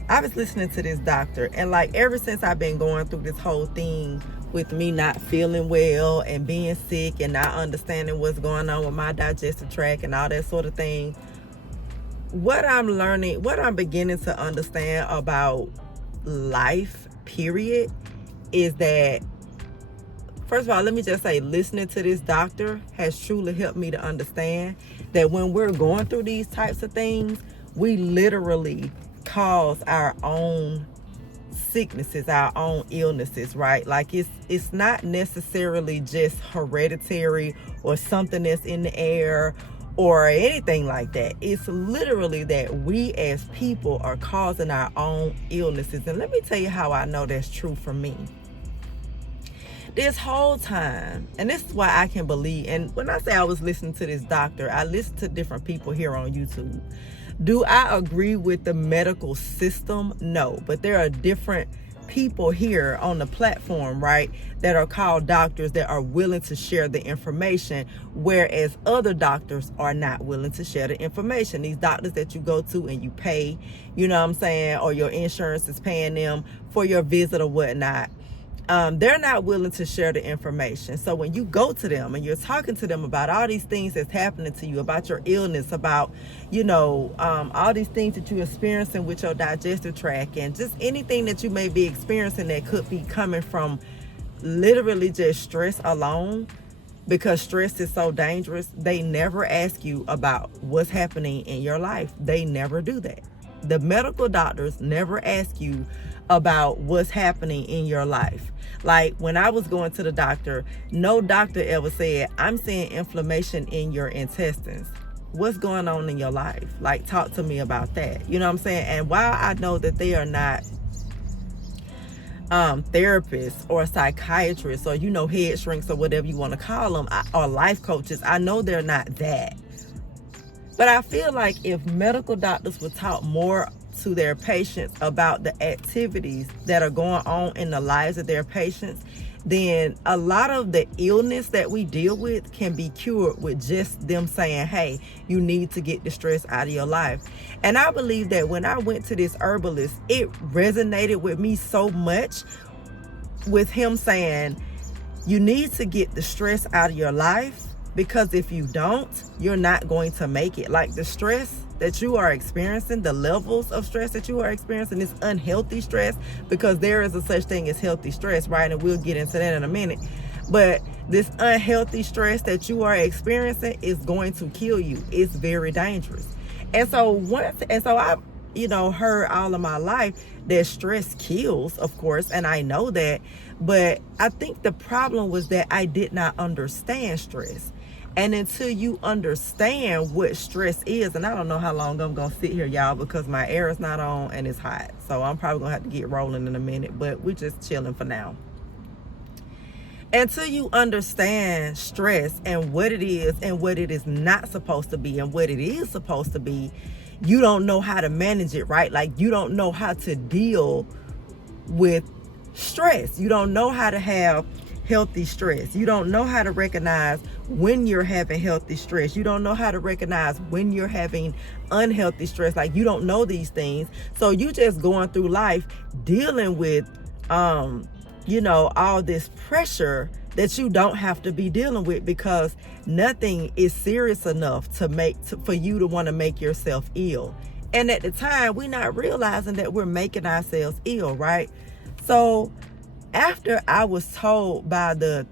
I was listening to this doctor, and like ever since I've been going through this whole thing with me not feeling well and being sick and not understanding what's going on with my digestive tract and all that sort of thing, what I'm learning, what I'm beginning to understand about life, period, is that, first of all, let me just say, listening to this doctor has truly helped me to understand that when we're going through these types of things, we literally cause our own sicknesses, our own illnesses, right? Like, it's not necessarily just hereditary or something that's in the air or anything like that. It's literally that we as people are causing our own illnesses. And let me tell you how I know that's true for me. This whole time, and this is why I can believe, and when I say I was listening to this doctor, I listened to different people here on YouTube. Do I agree with the medical system? No, but there are different people here on the platform, right, that are called doctors that are willing to share the information, whereas other doctors are not willing to share the information. These doctors that you go to and you pay, you know what I'm saying, or your insurance is paying them for your visit or whatnot. they're not willing to share the information. So when you go to them and you're talking to them about all these things that's happening to you, about your illness, about, all these things that you're experiencing with your digestive tract, and just anything that you may be experiencing that could be coming from literally just stress alone, because stress is so dangerous, they never ask you about what's happening in your life. They never do that. The medical doctors never ask you about what's happening in your life. Like when I was going to the doctor, no doctor ever said, I'm seeing inflammation in your intestines. What's going on in your life? Like, talk to me about that. You know what I'm saying? And while I know that they are not therapists or psychiatrists or, head shrinks or whatever you want to call them, or life coaches, I know they're not that. But I feel like if medical doctors would talk more to their patients about the activities that are going on in the lives of their patients, then a lot of the illness that we deal with can be cured with just them saying, hey, you need to get the stress out of your life. And I believe that when I went to this herbalist, it resonated with me so much, with him saying, you need to get the stress out of your life, because if you don't, you're not going to make it. Like the stress that you are experiencing, the levels of stress that you are experiencing, this unhealthy stress, because there is a such thing as healthy stress, right? And we'll get into that in a minute. But this unhealthy stress that you are experiencing is going to kill you. It's very dangerous. And so I heard all of my life that stress kills, of course, and I know that. But I think the problem was that I did not understand stress. And until you understand what stress is, and I don't know how long I'm going to sit here, y'all, because my air is not on and it's hot. So I'm probably going to have to get rolling in a minute, but we're just chilling for now. Until you understand stress and what it is and what it is not supposed to be and what it is supposed to be, you don't know how to manage it, right? Like, you don't know how to deal with stress. You don't know how to have healthy stress. You don't know how to recognize when you're having healthy stress. You don't know how to recognize when you're having unhealthy stress. Like, you don't know these things. So you just going through life dealing with, all this pressure that you don't have to be dealing with, because nothing is serious enough for you to want to make yourself ill. And at the time, we're not realizing that we're making ourselves ill, right? So after I was told by the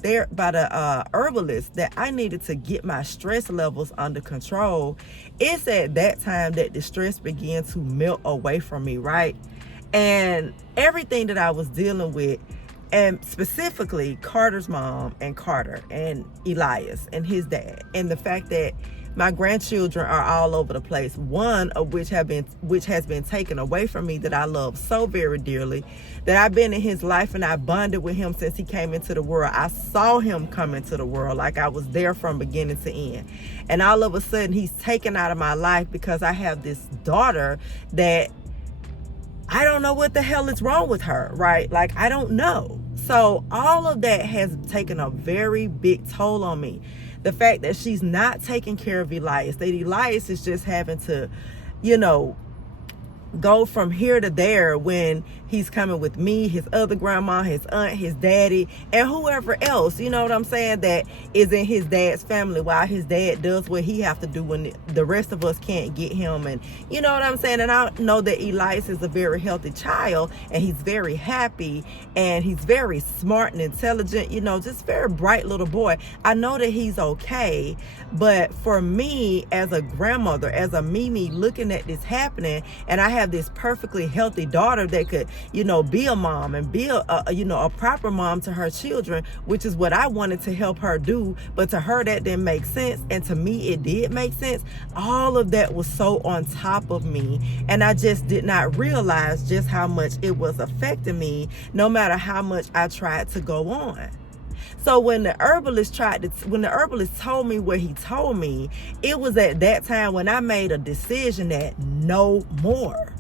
herbalist that I needed to get my stress levels under control, it's at that time that the stress began to melt away from me, right? And everything that I was dealing with, and specifically Carter's mom and Carter and Elias and his dad, and the fact that my grandchildren are all over the place, one of which has been taken away from me, that I love so very dearly, that I've been in his life and I bonded with him since he came into the world. I saw him come into the world, like I was there from beginning to end. And all of a sudden he's taken out of my life because I have this daughter that I don't know what the hell is wrong with her, right? Like, I don't know. So all of that has taken a very big toll on me. The fact that she's not taking care of Elias, that Elias is just having to, go from here to there when he's coming with me, his other grandma, his aunt, his daddy, and whoever else, you know what I'm saying, that is in his dad's family, while his dad does what he have to do when the rest of us can't get him. And you know what I'm saying? And I know that Elias is a very healthy child, and he's very happy, and he's very smart and intelligent, just very bright little boy. I know that he's okay, but for me as a grandmother, as a Mimi, looking at this happening, and I have this perfectly healthy daughter that could, be a mom and be a proper mom to her children, which is what I wanted to help her do. But to her, that didn't make sense. And to me, it did make sense. All of that was so on top of me. And I just did not realize just how much it was affecting me, no matter how much I tried to go on. So when the herbalist told me what he told me, it was at that time when I made a decision that no more.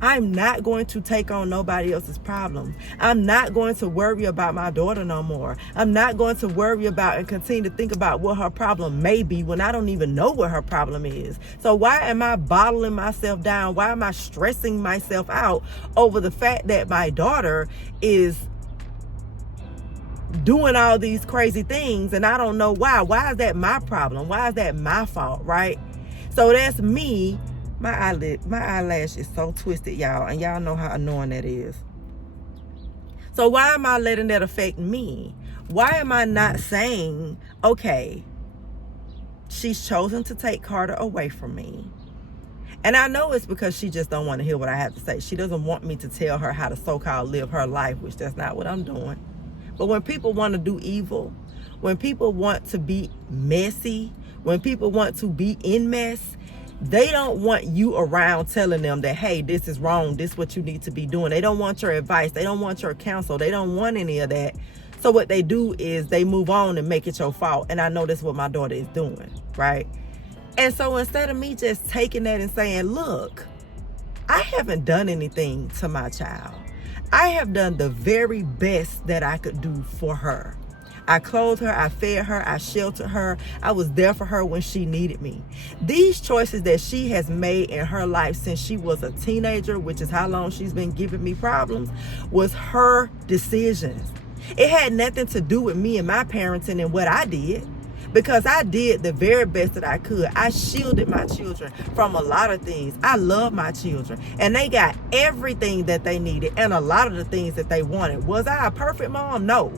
I'm not going to take on nobody else's problems. I'm not going to worry about my daughter no more. I'm not going to worry about and continue to think about what her problem may be when I don't even know what her problem is. So why am I bottling myself down? Why am I stressing myself out over the fact that my daughter is doing all these crazy things, and I don't know why. Why is that my problem? Why is that my fault, right? So that's me. My eyelash is so twisted, y'all, and y'all know how annoying that is. So why am I letting that affect me? Why am I not saying, okay, she's chosen to take Carter away from me? And I know it's because she just don't want to hear what I have to say. She doesn't want me to tell her how to so-called live her life, which that's not what I'm doing. But when people want to do evil, when people want to be messy, when people want to be in mess, they don't want you around telling them that, hey, this is wrong. This is what you need to be doing. They don't want your advice. They don't want your counsel. They don't want any of that. So what they do is they move on and make it your fault. And I know that's what my daughter is doing, right? And so instead of me just taking that and saying, look, I haven't done anything to my child. I have done the very best that I could do for her. I clothed her, I fed her, I sheltered her. I was there for her when she needed me. These choices that she has made in her life since she was a teenager, which is how long she's been giving me problems, was her decisions. It had nothing to do with me and my parenting and what I did, because I did the very best that I could. I shielded my children from a lot of things. I love my children, and they got everything that they needed and a lot of the things that they wanted. Was I a perfect mom? No.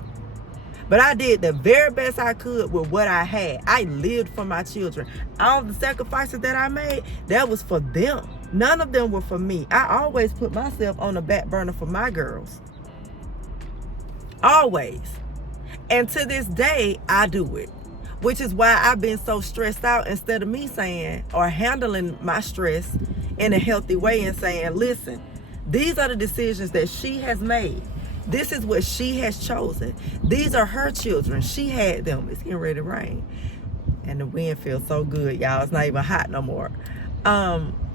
But I did the very best I could with what I had. I lived for my children. All the sacrifices that I made, that was for them. None of them were for me. I always put myself on the back burner for my girls. Always. And to this day, I do it. Which is why I've been so stressed out, instead of me saying or handling my stress in a healthy way and saying, listen, these are the decisions that she has made. This is what she has chosen. These are her children. She had them. It's getting ready to rain. And the wind feels so good, y'all. It's not even hot no more.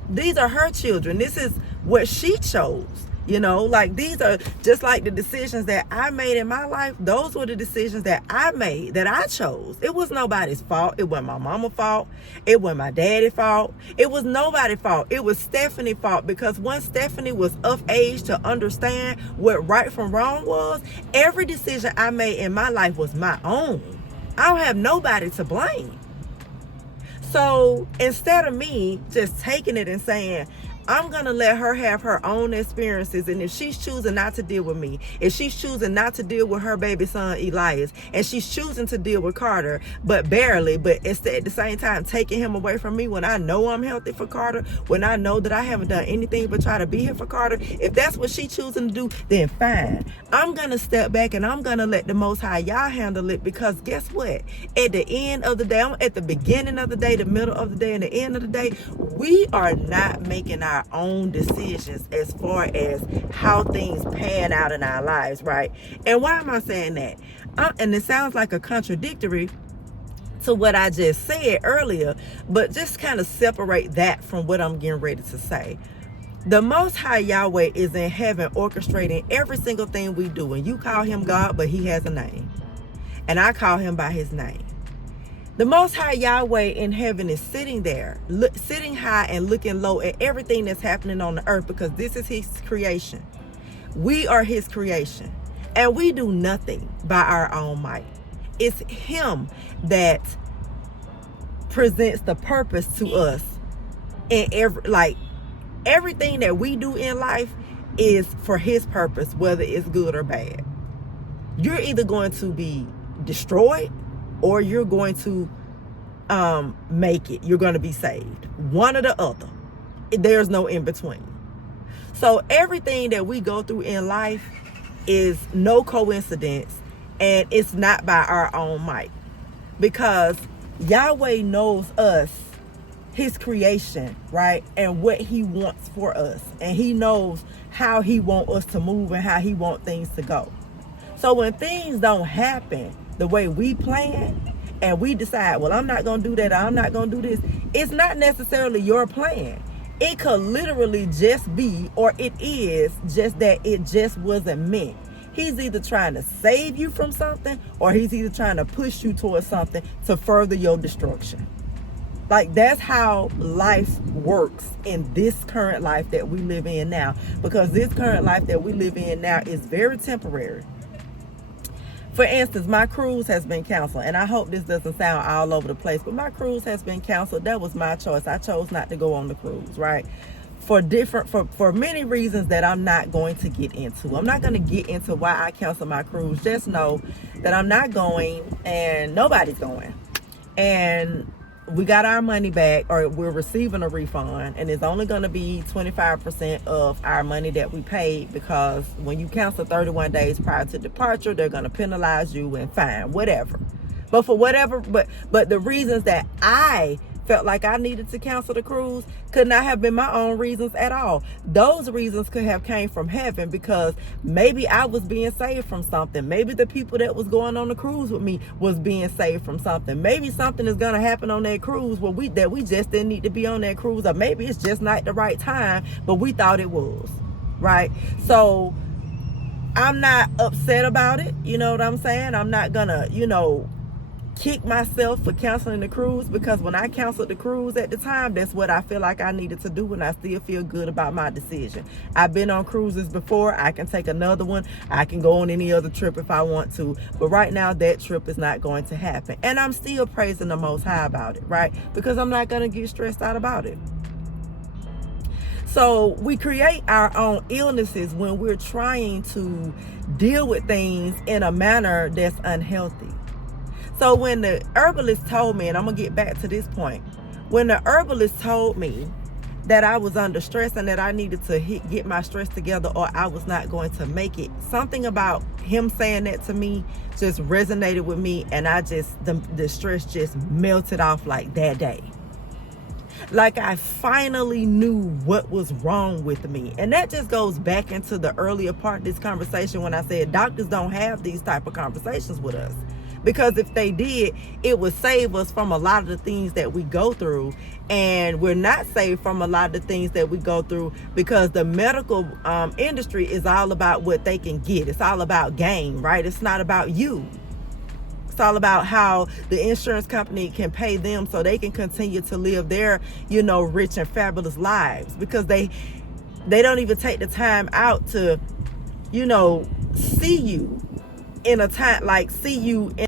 These are her children. This is what she chose. You know, like, these are just like the decisions that I made in my life. Those were the decisions that I made, that I chose. It was nobody's fault. It wasn't my mama's fault. It wasn't my daddy's fault. It was nobody's fault. It was Stephanie's fault, because once Stephanie was of age to understand what right from wrong was, every decision I made in my life was my own. I don't have nobody to blame. So instead of me just taking it and saying, I'm going to let her have her own experiences. And if she's choosing not to deal with me, if she's choosing not to deal with her baby son, Elias, and she's choosing to deal with Carter, but barely, but instead at the same time taking him away from me when I know I'm healthy for Carter, when I know that I haven't done anything but try to be here for Carter, if that's what she's choosing to do, then fine. I'm going to step back and I'm going to let the Most High y'all handle it, because guess what? At the end of the day, I'm at the beginning of the day, the middle of the day, and the end of the day, we are not making our own decisions as far as how things pan out in our lives, right? And why am I saying that? And it sounds like a contradictory to what I just said earlier, but just kind of separate that from what I'm getting ready to say. The Most High Yahweh is in heaven orchestrating every single thing we do. And you call him God, but he has a name. And I call him by his name. The Most High Yahweh in heaven is sitting there, sitting high and looking low at everything that's happening on the earth, because this is his creation. We are his creation, and we do nothing by our own might. It's him that presents the purpose to us in everything that we do in life is for his purpose, whether it's good or bad. You're either going to be destroyed or you're going to make it. You're going to be saved. One or the other. There's no in between. So everything that we go through in life is no coincidence, and it's not by our own might, because Yahweh knows us, his creation, right? And what he wants for us. And he knows how he wants us to move and how he wants things to go. So when things don't happen the way we plan, and we decide, well, I'm not going to do that, or I'm not going to do this, it's not necessarily your plan. It could literally just be, or it is just that it just wasn't meant. He's either trying to save you from something, or he's either trying to push you towards something to further your destruction. Like, that's how life works in this current life that we live in now. Because this current life that we live in now is very temporary. For instance, my cruise has been canceled, and I hope this doesn't sound all over the place, but my cruise has been canceled. That was my choice. I chose not to go on the cruise, right? For many reasons that I'm not going to get into. I'm not going to get into why I canceled my cruise. Just know that I'm not going, and nobody's going. And we got our money back, or we're receiving a refund, and it's only going to be 25% of our money that we paid, because when you cancel 31 days prior to departure, they're going to penalize you and fine, whatever. But for whatever, but the reasons that I felt like I needed to cancel the cruise could not have been my own reasons at all. Those reasons could have came from heaven, because maybe I was being saved from something. Maybe the people that was going on the cruise with me was being saved from something. Maybe something is going to happen on that cruise that we just didn't need to be on that cruise, or maybe it's just not the right time, but we thought it was, right? So I'm not upset about it. You know what I'm saying? I'm not gonna, kick myself for canceling the cruise, because when I canceled the cruise at the time, that's what I feel like I needed to do, and I still feel good about my decision. I've been on cruises before. I can take another one. I can go on any other trip if I want to, but right now that trip is not going to happen, and I'm still praising the Most High about it, right? Because I'm not going to get stressed out about it. So we create our own illnesses when we're trying to deal with things in a manner that's unhealthy. So when the herbalist told me, and I'm going to get back to this point, when the herbalist told me that I was under stress and that I needed to get my stress together or I was not going to make it, something about him saying that to me just resonated with me, and the stress just melted off like that day. Like I finally knew what was wrong with me. And that just goes back into the earlier part of this conversation when I said doctors don't have these type of conversations with us. Because if they did, it would save us from a lot of the things that we go through. And we're not saved from a lot of the things that we go through because the medical industry is all about what they can get. It's all about gain, right? It's not about you. It's all about how the insurance company can pay them so they can continue to live their, rich and fabulous lives. Because they don't even take the time out to, see you in a time, like see you in.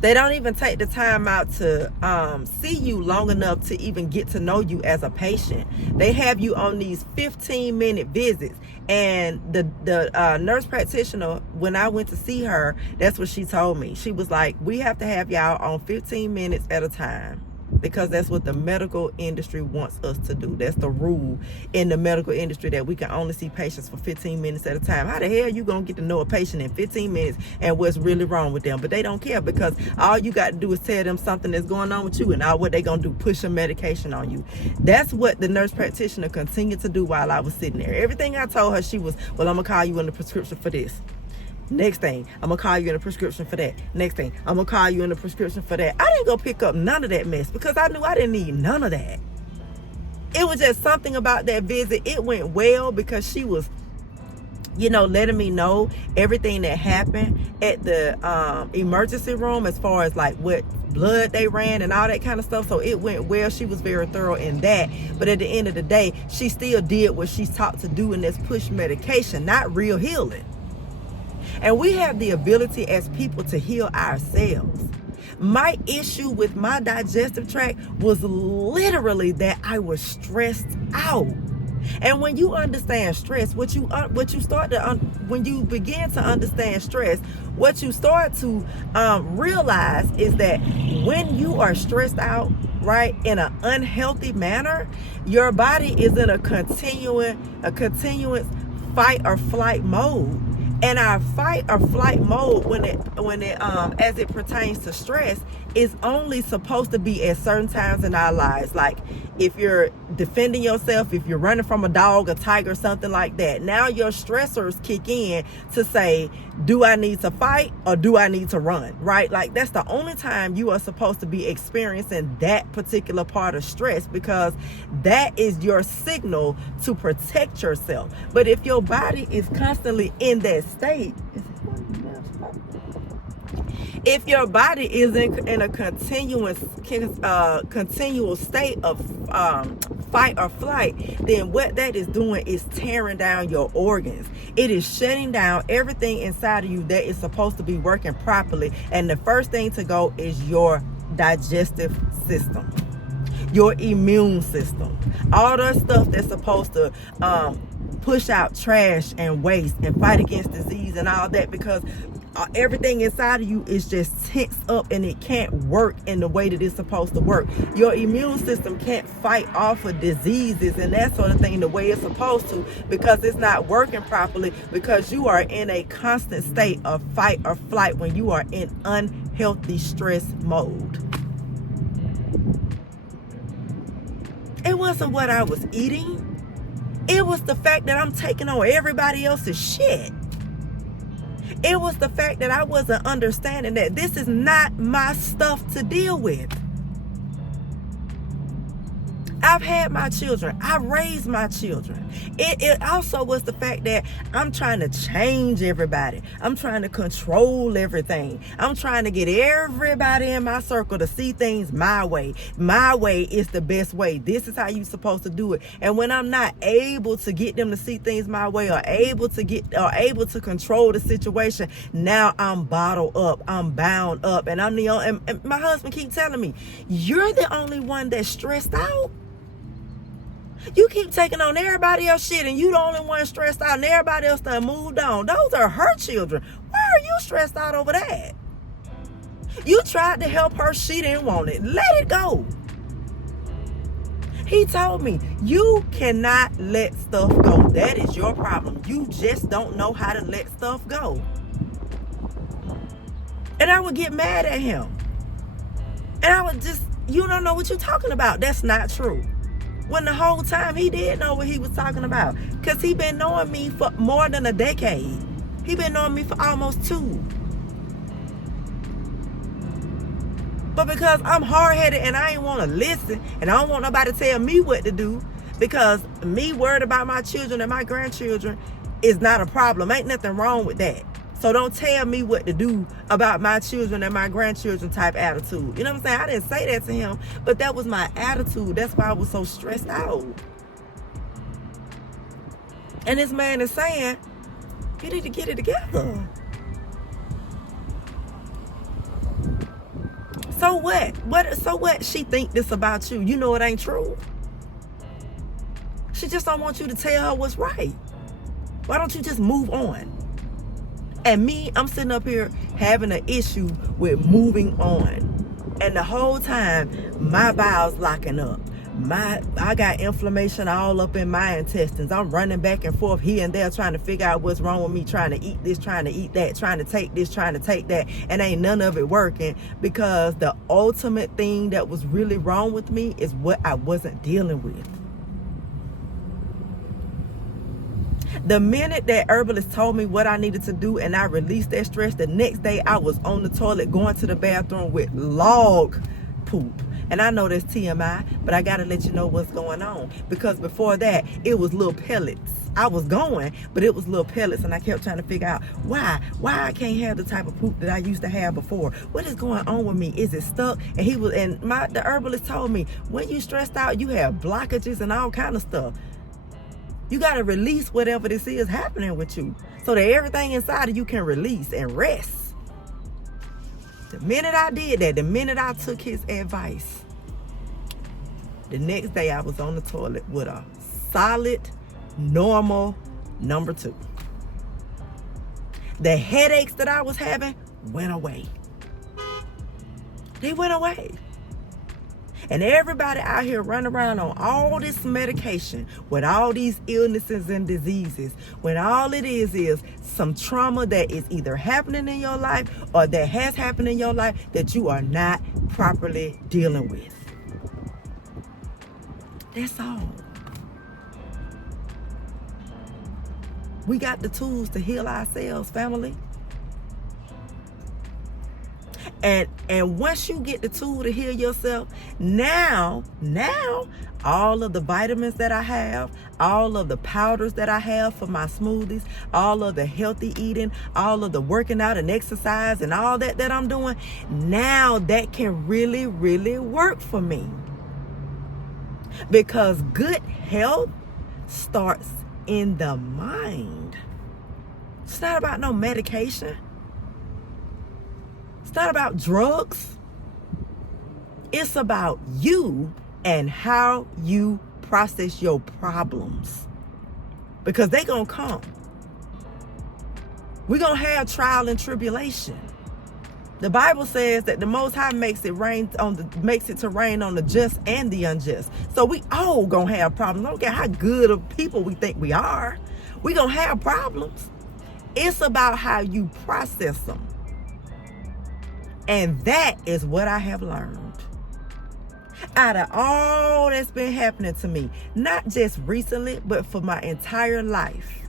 They don't even take the time out to see you long enough to even get to know you as a patient. They have you on these 15-minute visits. And the nurse practitioner, when I went to see her, that's what she told me. She was like, we have to have y'all on 15 minutes at a time, because that's what the medical industry wants us to do. That's the rule in the medical industry, that we can only see patients for 15 minutes at a time. How the hell you gonna get to know a patient in 15 minutes and what's really wrong with them? But they don't care, because all you got to do is tell them something that's going on with you, and all what they gonna do, push a medication on you. That's what the nurse practitioner continued to do while I was sitting there. Everything I told her, she was, well, I'm gonna call you in the prescription for this. Next thing, I'm gonna call you in a prescription for that. Next thing, I'm gonna call you in a prescription for that. I didn't go pick up none of that mess, because I knew I didn't need none of that. It was just something about that visit. It went well because she was, letting me know everything that happened at the emergency room, as far as like what blood they ran and all that kind of stuff. So it went well. She was very thorough in that. But at the end of the day, she still did what she's taught to do, and that's push medication, not real healing. And we have the ability as people to heal ourselves. My issue with my digestive tract was literally that I was stressed out. And when you understand stress, when you begin to understand stress, what you start to realize is that when you are stressed out, right, in an unhealthy manner, your body is in a continuous fight or flight mode. And our fight or flight mode, when it as it pertains to stress, is only supposed to be at certain times in our lives. Like if you're defending yourself, if you're running from a dog, a tiger, something like that. Now your stressors kick in to say, do I need to fight or do I need to run? Right? Like that's the only time you are supposed to be experiencing that particular part of stress, because that is your signal to protect yourself. But if your body is constantly in that state, if your body is in a continual state of fight or flight, then what that is doing is tearing down your organs. It is shutting down everything inside of you that is supposed to be working properly. And the first thing to go is your digestive system, your immune system, all the stuff that's supposed to push out trash and waste and fight against disease and all that, because everything inside of you is just tensed up and it can't work in the way that it's supposed to work. Your immune system can't fight off of diseases and that sort of thing the way it's supposed to, because it's not working properly, because you are in a constant state of fight or flight when you are in unhealthy stress mode. It wasn't what I was eating. It was the fact that I'm taking on everybody else's shit. It was the fact that I wasn't understanding that this is not my stuff to deal with. I've had my children. I raised my children. It also was the fact that I'm trying to change everybody. I'm trying to control everything. I'm trying to get everybody in my circle to see things my way. My way is the best way. This is how you're supposed to do it. And when I'm not able to get them to see things my way, or able to control the situation, now I'm bottled up. I'm bound up. And I'm the only, and my husband keeps telling me, you're the only one that's stressed out. You keep taking on everybody else shit and you the only one stressed out and everybody else done moved on. Those are her children. Why are you stressed out over that? You tried to help her. She didn't want it. Let it go. He told me, you cannot let stuff go. That is your problem. You just don't know how to let stuff go. And I would get mad at him. And I would just, you don't know what you're talking about. That's not true. When the whole time he did know what he was talking about. Because he been knowing me for more than a decade. He been knowing me for almost 2. But because I'm hard-headed and I ain't want to listen, and I don't want nobody to tell me what to do, because me worried about my children and my grandchildren is not a problem. Ain't nothing wrong with that. So don't tell me what to do about my children and my grandchildren type attitude. You know what I'm saying? I didn't say that to him, but that was my attitude. That's why I was so stressed out. And this man is saying, you need to get it together. So what? So what she think this about you? You know it ain't true. She just don't want you to tell her what's right. Why don't you just move on? And me, I'm sitting up here having an issue with moving on. And the whole time, my bowels locking up. I got inflammation all up in my intestines. I'm running back and forth here and there trying to figure out what's wrong with me, trying to eat this, trying to eat that, trying to take this, trying to take that, and ain't none of it working, because the ultimate thing that was really wrong with me is what I wasn't dealing with. The minute that herbalist told me what I needed to do and I released that stress, the next day I was on the toilet going to the bathroom with log poop. And I know that's TMI, but I got to let you know what's going on. Because before that, it was little pellets. I was going, but it was little pellets, and I kept trying to figure out why I can't have the type of poop that I used to have before. What is going on with me? Is it stuck? And the herbalist told me, when you stressed out, you have blockages and all kind of stuff. You got to release whatever this is happening with you, so that everything inside of you can release and rest. The minute I did that, the minute I took his advice, the next day I was on the toilet with a solid, normal number 2. The headaches that I was having went away. They went away. And everybody out here running around on all this medication with all these illnesses and diseases, when all it is some trauma that is either happening in your life or that has happened in your life that you are not properly dealing with. That's all. We got the tools to heal ourselves, family. And once you get the tool to heal yourself, now, all of the vitamins that I have, all of the powders that I have for my smoothies, all of the healthy eating, all of the working out and exercise and all that I'm doing, now that can really, really work for me. Because good health starts in the mind. It's not about no medication. It's not about drugs. It's about you and how you process your problems. Because they gonna come. We're gonna have trial and tribulation. The Bible says that the Most High makes it to rain on the just and the unjust. So we all gonna have problems. I don't care how good of people we think we are. We gonna have problems. It's about how you process them. And that is what I have learned. Out of all that's been happening to me, not just recently, but for my entire life.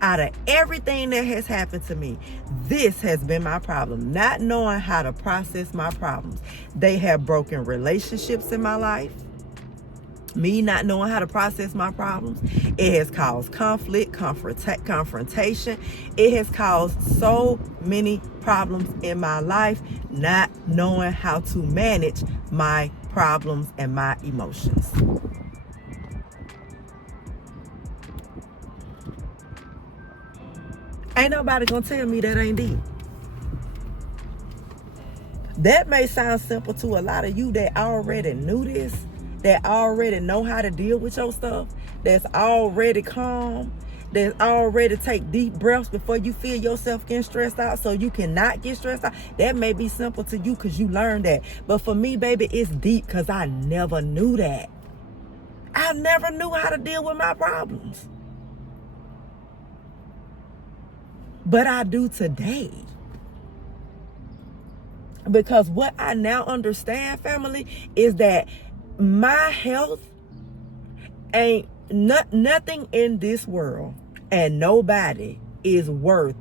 Out of everything that has happened to me, this has been my problem. Not knowing how to process my problems. They have broken relationships in my life. Me not knowing how to process my problems. It has caused conflict, confrontation. It has caused so many problems in my life, not knowing how to manage my problems and my emotions. Ain't nobody gonna tell me that ain't deep. That may sound simple to a lot of you that already knew this, that already know how to deal with your stuff, that's already calm, that already take deep breaths before you feel yourself getting stressed out so you cannot get stressed out. That may be simple to you because you learned that. But for me, baby, it's deep because I never knew that. I never knew how to deal with my problems. But I do today. Because what I now understand, family, is that my health ain't nothing in this world and nobody is worth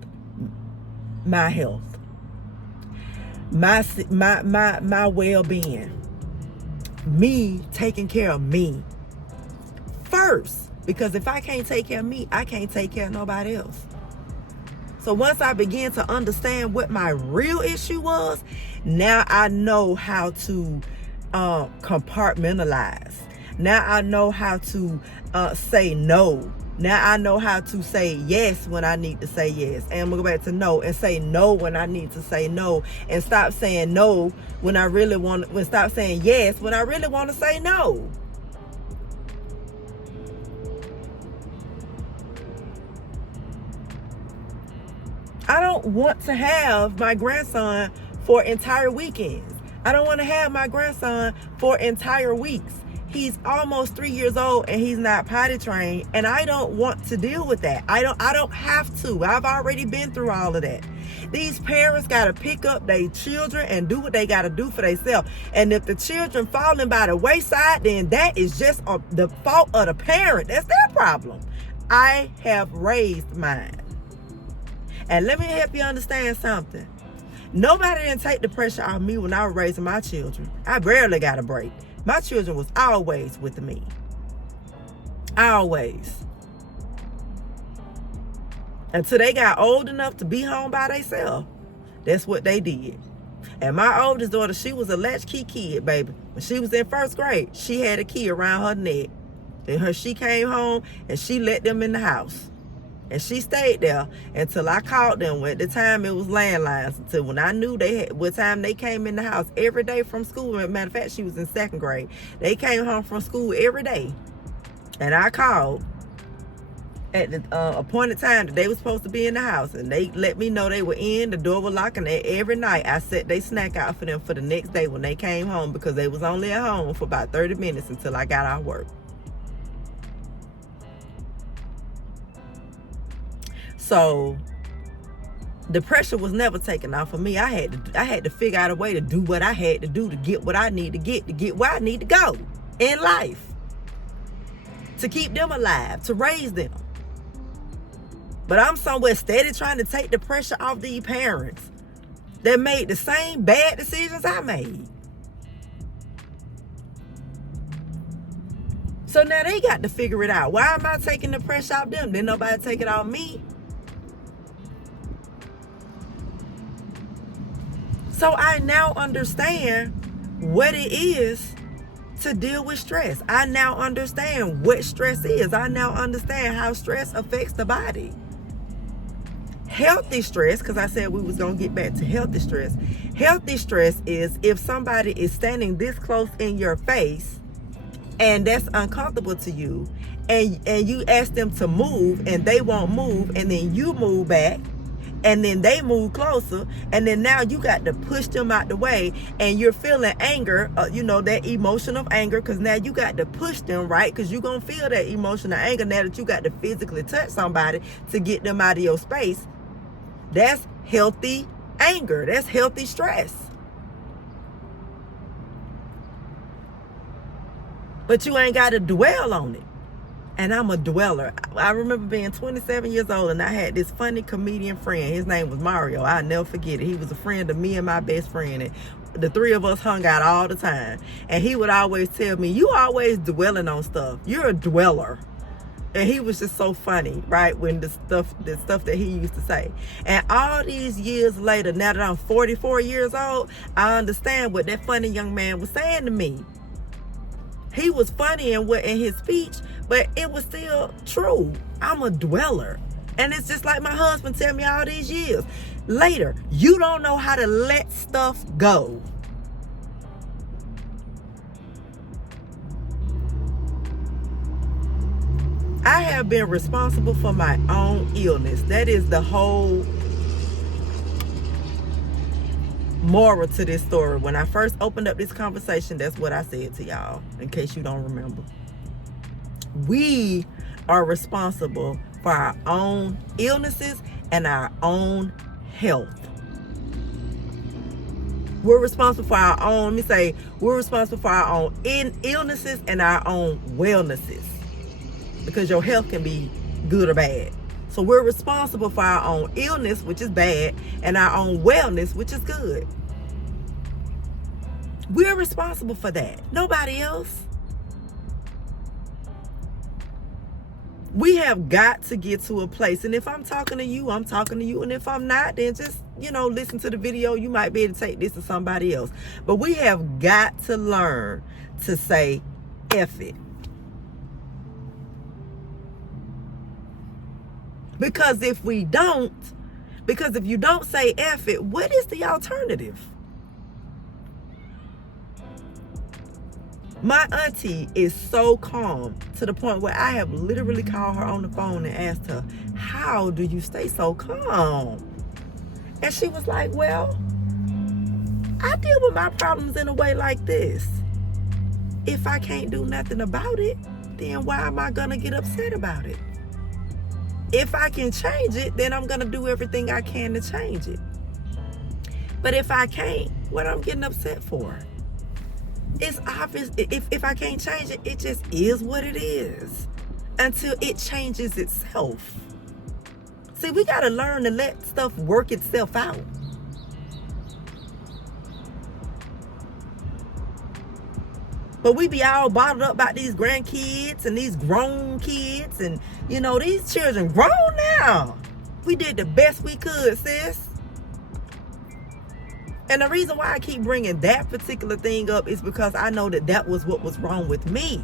my health, my well-being, me taking care of me first. Because if I can't take care of me, I can't take care of nobody else. So once I began to understand what my real issue was, now I know how to compartmentalize. Now I know how to say no. Now I know how to say yes when I need to say yes. And I'm going to go back to no and say no when I need to say no. And stop saying no when I really want to, stop saying yes when I really want to say no. I don't want to have my grandson for entire weekends. I don't want to have my grandson for entire weeks. He's almost 3 years old and he's not potty trained, and I don't want to deal with that. I don't have to. I've already been through all of that. These parents got to pick up their children and do what they got to do for themselves. And if the children falling by the wayside, then that is just the fault of the parent. That's their problem. I have raised mine. And let me help you understand something. Nobody didn't take the pressure off me when I was raising my children. I barely got a break. My children was always with me. Always. Until they got old enough to be home by themselves. That's what they did. And my oldest daughter, she was a latchkey kid, baby. When she was in first grade, she had a key around her neck. And she came home and she let them in the house. And she stayed there until I called them. At the time, it was landlines. Until when I knew what time they came in the house every day from school. As a matter of fact, she was in second grade. They came home from school every day. And I called at the appointed time that they were supposed to be in the house. And they let me know they were in. The door was locked. And every night, I set their snack out for them for the next day when they came home. Because they was only at home for about 30 minutes until I got out of work. So the pressure was never taken off of me. I had to figure out a way to do what I had to do to get what I need to get where I need to go in life. To keep them alive, to raise them. But I'm somewhere steady trying to take the pressure off these parents that made the same bad decisions I made. So now they got to figure it out. Why am I taking the pressure off them? Didn't nobody take it off me? So I now understand what it is to deal with stress. I now understand what stress is. I now understand how stress affects the body. Healthy stress, because I said we was going to get back to healthy stress. Healthy stress is if somebody is standing this close in your face and that's uncomfortable to you, and you ask them to move and they won't move, and then you move back and then they move closer, and then now you got to push them out the way, and you're feeling anger, that emotion of anger, because now you got to push them, right? Because you're going to feel that emotion of anger now that you got to physically touch somebody to get them out of your space. That's healthy anger. That's healthy stress. But you ain't got to dwell on it. And I'm a dweller. I remember being 27 years old, and I had this funny comedian friend. His name was Mario. I'll never forget it. He was a friend of me and my best friend. And the three of us hung out all the time. And he would always tell me, you always dwelling on stuff. You're a dweller. And he was just so funny, right? When the stuff that he used to say. And all these years later, now that I'm 44 years old, I understand what that funny young man was saying to me. He was funny in his speech, but it was still true. I'm a dweller. And it's just like my husband tell me all these years later, you don't know how to let stuff go. I have been responsible for my own illness. That is the whole moral to this story. When I first opened up this conversation, that's what I said to y'all, in case you don't remember. We are responsible for our own illnesses and our own health. We're responsible for our own, we're responsible for our own illnesses and our own wellnesses. Because your health can be good or bad. So we're responsible for our own illness, which is bad, and our own wellness, which is good. We're responsible for that. Nobody else. We have got to get to a place. And if I'm talking to you, I'm talking to you. And if I'm not, then just, listen to the video. You might be able to take this to somebody else. But we have got to learn to say, F it. Because if you don't say F it, what is the alternative? My auntie is so calm to the point where I have literally called her on the phone and asked her, how do you stay so calm? And she was like, well, I deal with my problems in a way like this. If I can't do nothing about it, then why am I going to get upset about it? If I can change it, then I'm going to do everything I can to change it. But if I can't, what I'm getting upset for? It's obvious. If I can't change it, it just is what it is until it changes itself. See, we got to learn to let stuff work itself out. But we be all bottled up about these grandkids and these grown kids. And, these children grown now. We did the best we could, sis. And the reason why I keep bringing that particular thing up is because I know that was what was wrong with me.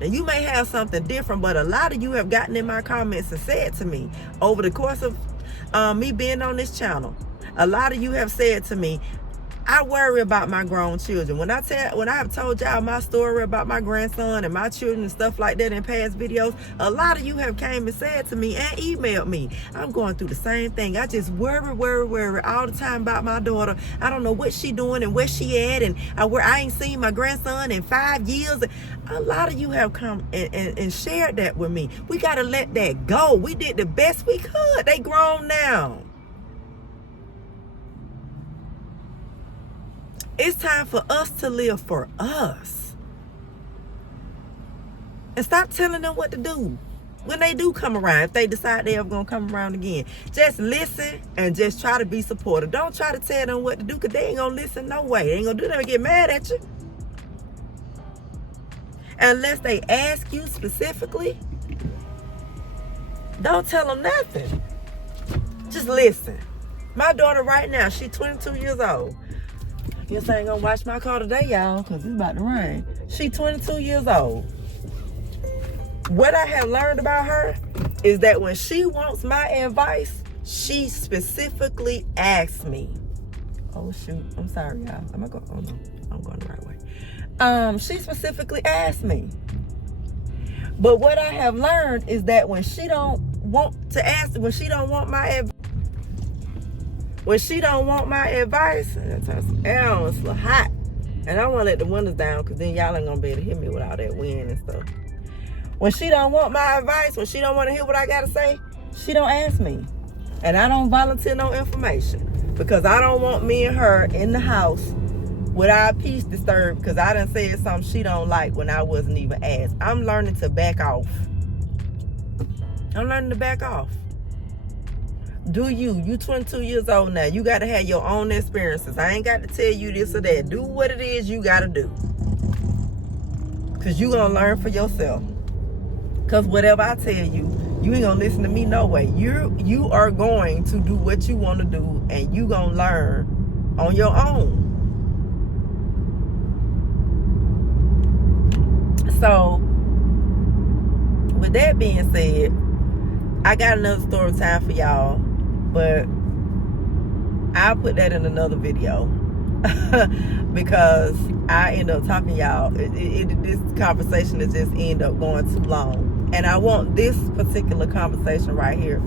And you may have something different, but a lot of you have gotten in my comments and said to me over the course of me being on this channel, a lot of you have said to me, I worry about my grown children. When I have told y'all my story about my grandson and my children and stuff like that in past videos, a lot of you have came and said to me and emailed me, I'm going through the same thing. I just worry all the time about my daughter. I don't know what she doing and where she at, and I ain't seen my grandson in 5 years. A lot of you have come and shared that with me. We got to let that go. We did the best we could. They grown now. It's time for us to live for us. And stop telling them what to do. When they do come around, if they decide they're ever going to come around again, just listen and just try to be supportive. Don't try to tell them what to do, because they ain't going to listen no way. They ain't going to do that and get mad at you. Unless they ask you specifically, don't tell them nothing. Just listen. My daughter right now, she's 22 years old. Guess I ain't gonna wash my car today, y'all, because it's about to rain. She's 22 years old. What I have learned about her is that when she wants my advice, she specifically asks me. Oh shoot, I'm sorry, y'all. Am I going? Oh no, I'm going the right way. She specifically asks me. But what I have learned is that when she don't want to ask, when she don't want my advice, it's a little hot, and I want to let the windows down because then y'all ain't gonna be able to hear me with all that wind and stuff. When she don't want my advice, when she don't want to hear what I gotta say, she don't ask me. And I don't volunteer no information because I don't want me and her in the house with our peace disturbed because I done said something she don't like when I wasn't even asked. I'm learning to back off. Do you 22 years old now. You got to have your own experiences. I ain't got to tell you this or that. Do what it is you got to do. Because you going to learn for yourself. Because whatever I tell you, you ain't going to listen to me no way. You are going to do what you want to do, and you going to learn on your own. So, with that being said, I got another story time for y'all, but I'll put that in another video because I end up talking y'all. This conversation is just end up going too long. And I want this particular conversation right here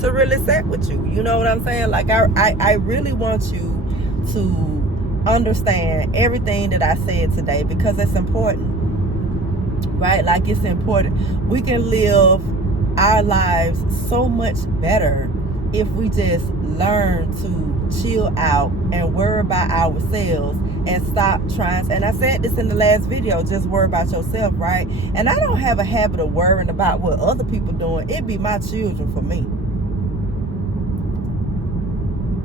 to really sit with you. You know what I'm saying? Like, I really want you to understand everything that I said today because it's important. Right? Like, it's important. We can live our lives so much better if we just learn to chill out and worry about ourselves and stop trying. And I said this in the last video, just worry about yourself, right? And I don't have a habit of worrying about what other people doing. It be my children for me.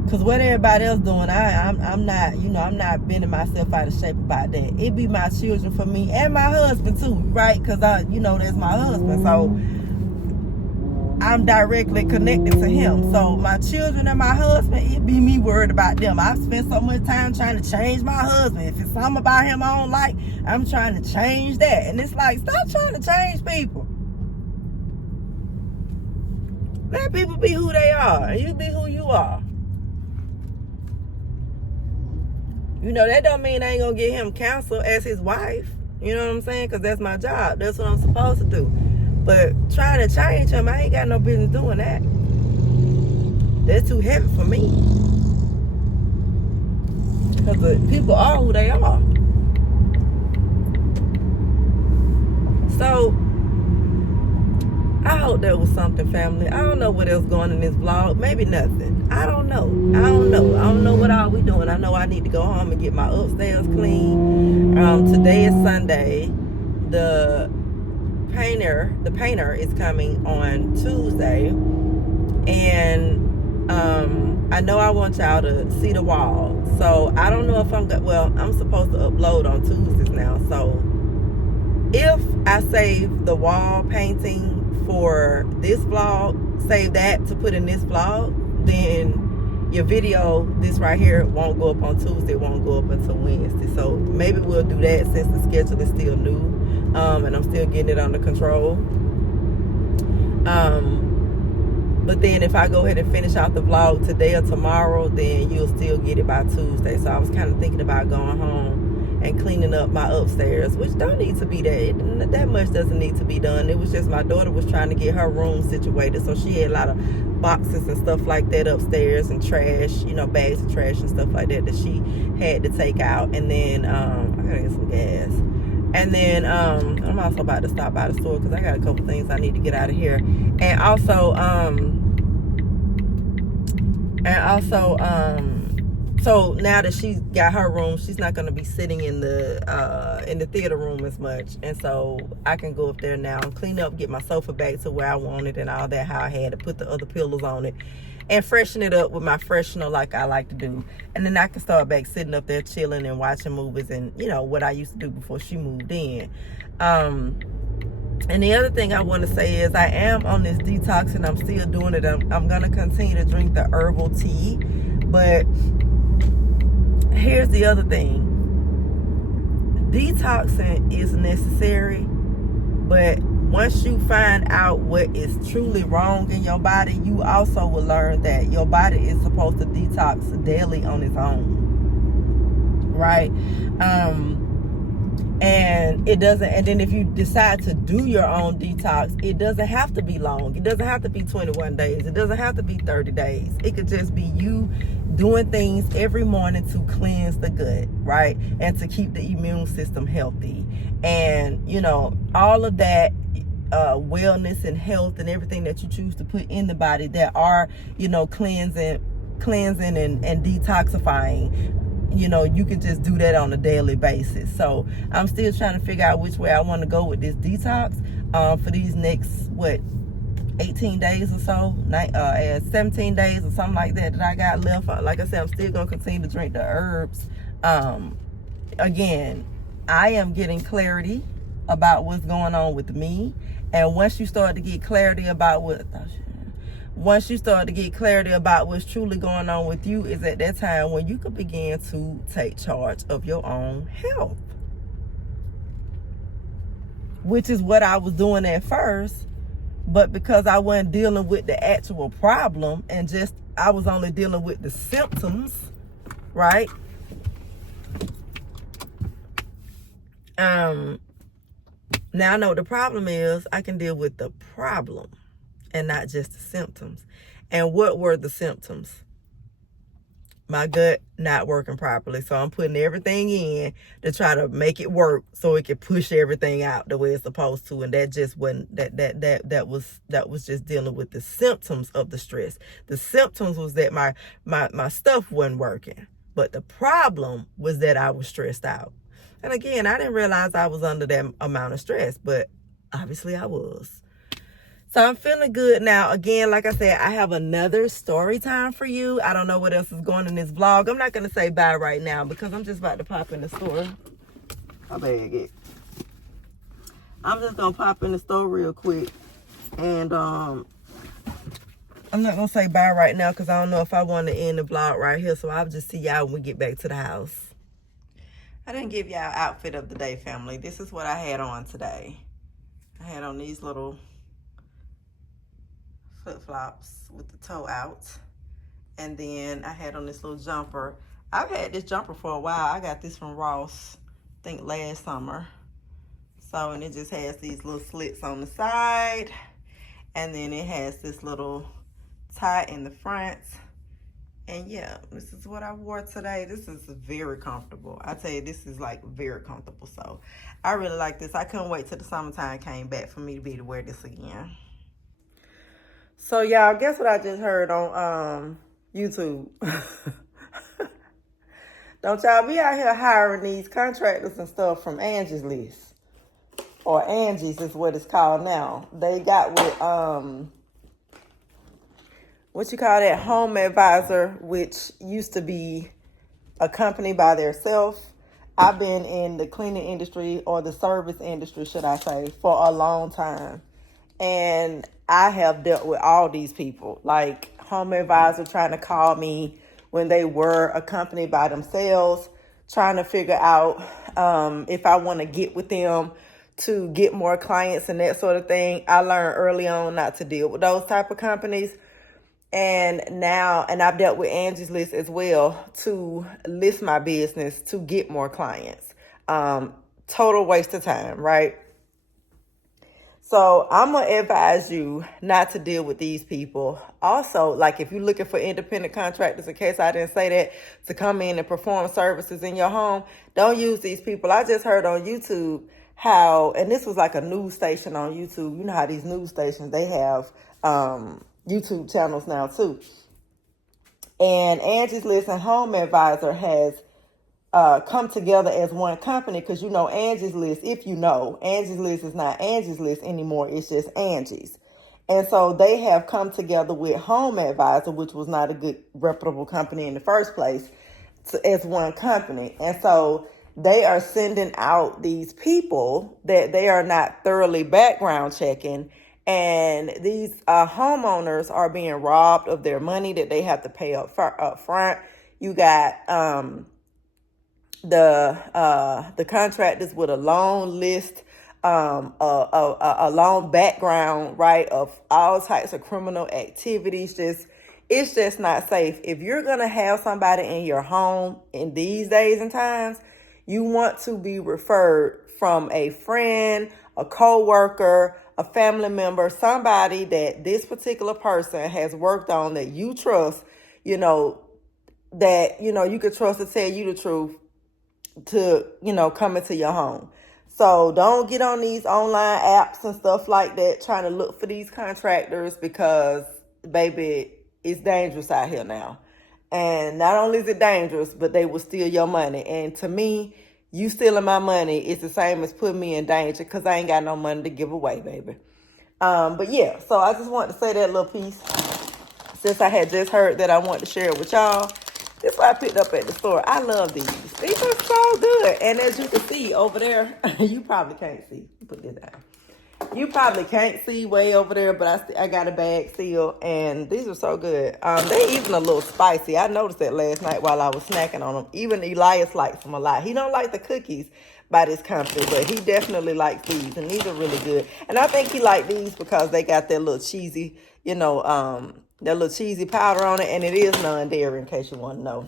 Because what everybody else doing, I'm not bending myself out of shape about that. It be my children for me and my husband too, right? Because that's my husband. So I'm directly connected to him. So my children and my husband, it be me worried about them. I've spent so much time trying to change my husband. If it's something about him I don't like, I'm trying to change that. And it's like, stop trying to change people. Let people be who they are, and you be who you are. That don't mean I ain't gonna get him counsel as his wife. You know what I'm saying? Because that's my job. That's what I'm supposed to do. But trying to change him, I ain't got no business doing that. That's too heavy for me. Because the people are who they are. So, I hope that was something, family. I don't know what else going in this vlog. Maybe nothing. I don't know. I don't know what all we doing. I know I need to go home and get my upstairs clean. Today is Sunday. The painter is coming on Tuesday. And I know I want y'all to see the wall. So I don't know if I'm supposed to upload on Tuesdays now. So if I save the wall painting for this vlog, save that to put in this vlog, then your video, this right here, won't go up on Tuesday, it won't go up until Wednesday. So maybe we'll do that since the schedule is still new, and I'm still getting it under control. But then if I go ahead and finish out the vlog today or tomorrow, then you'll still get it by Tuesday. So I was kind of thinking about going home and cleaning up my upstairs, which don't need to be that much doesn't need to be done. It was just my daughter was trying to get her room situated, so she had a lot of boxes and stuff like that upstairs and trash, bags of trash and stuff like that she had to take out. And then I gotta get some gas. And then I'm also about to stop by the store because I got a couple things I need to get out of here. And also so now that she's got her room, she's not going to be sitting in the theater room as much. And so I can go up there now and clean up, get my sofa back to where I want it and all that, how I had to put the other pillows on it, and freshen it up with my freshener like I like to do. And then I can start back sitting up there chilling and watching movies and, what I used to do before she moved in. And the other thing I want to say is I am on this detox and I'm still doing it. I'm going to continue to drink the herbal tea. But here's the other thing. detoxing is necessary, but once you find out what is truly wrong in your body, you also will learn that your body is supposed to detox daily on its own, right? And it doesn't, and then if you decide to do your own detox, it doesn't have to be long. It doesn't have to be 21 days. It doesn't have to be 30 days. It could just be you doing things every morning to cleanse the gut, right? And to keep the immune system healthy. And, you know, all of that wellness and health and everything that you choose to put in the body that are, you know, cleansing and detoxifying, you know, you can just do that on a daily basis. So I'm still trying to figure out which way I want to go with this detox for these next 18 days or so, 17 days or something like that I got left. Like I said, I'm still gonna continue to drink the herbs. Again, I am getting clarity about what's going on with me, and once you start to get clarity about what's truly going on with you, is at that time when you can begin to take charge of your own health, which is what I was doing at first. But because I wasn't dealing with the actual problem and just I was only dealing with the symptoms, right? Now I know what the problem is. I can deal with the problem and not just the symptoms. And what were the symptoms? My gut not working properly. So I'm putting everything in to try to make it work so it can push everything out the way it's supposed to. And that just wasn't, that was just dealing with the symptoms of the stress. The symptoms was that my stuff wasn't working. But the problem was that I was stressed out. And again, I didn't realize I was under that amount of stress, but obviously I was. So I'm feeling good now. Again, like I said, I have another story time for you. I don't know what else is going in this vlog. I'm not going to say bye right now because I'm just about to pop in the store. My bag it. I'm just going to pop in the store real quick. And I'm not going to say bye right now because I don't know if I want to end the vlog right here. So I'll just see y'all when we get back to the house. I didn't give y'all outfit of the day, family. This is what I had on today. I had on these little flip-flops with the toe out, and then I had on this little jumper. I've had this jumper for a while. I got this from Ross, I think last summer. So, and it just has these little slits on the side, and then it has this little tie in the front. And yeah, this is what I wore today. This is very comfortable. I tell you, this is like very comfortable. So I really like this. I couldn't wait till the summertime came back for me to be able to wear this again. So y'all, guess what I just heard on YouTube? Don't y'all be out here hiring these contractors and stuff from Angie's List. Or Angie's is what it's called now. They got with what you call that, Home Advisor, which used to be a company by themselves. I've been in the cleaning industry, or the service industry, should I say, for a long time. And I have dealt with all these people, like Home Advisor trying to call me when they were a company by themselves, trying to figure out if I want to get with them to get more clients and that sort of thing. I learned early on not to deal with those type of companies. And now, and I've dealt with Angie's List as well to list my business to get more clients. Total waste of time, right? So I'm going to advise you not to deal with these people. Also, like if you're looking for independent contractors, in case I didn't say that, to come in and perform services in your home, don't use these people. I just heard on YouTube how, and this was like a news station on YouTube. You know how these news stations, they have YouTube channels now too. And Angie's List and Home Advisor has come together as one company, because you know Angie's List, if you know, Angie's List is not Angie's List anymore. It's just Angie's. And so they have come together with Home Advisor, which was not a good, reputable company in the first place, as one company. And so they are sending out these people that they are not thoroughly background checking. And these homeowners are being robbed of their money that they have to pay up front. You got the contractors with a long list, a long background, right, of all types of criminal activities. It's just not safe. If you're gonna have somebody in your home in these days and times, you want to be referred from a friend, a co-worker, a family member, somebody that this particular person has worked on that you trust, that you could trust to tell you the truth, to come into your home. So don't get on these online apps and stuff like that trying to look for these contractors, because baby, it's dangerous out here now. And not only is it dangerous, but they will steal your money. And to me, you stealing my money is the same as putting me in danger, because I ain't got no money to give away, baby. But yeah, so I just wanted to say that little piece, since I had just heard that. I wanted to share it with y'all. This is what I picked up at the store. I love these. These are so good. And as you can see over there, you probably can't see. Put this down. You probably can't see way over there, but I got a bag sealed, and these are so good. They even a little spicy. I noticed that last night while I was snacking on them. Even Elias likes them a lot. He don't like the cookies by this company, but he definitely likes these, and these are really good. And I think he liked these because they got that little cheesy, that little cheesy powder on it, and it is non-dairy, in case you want to know.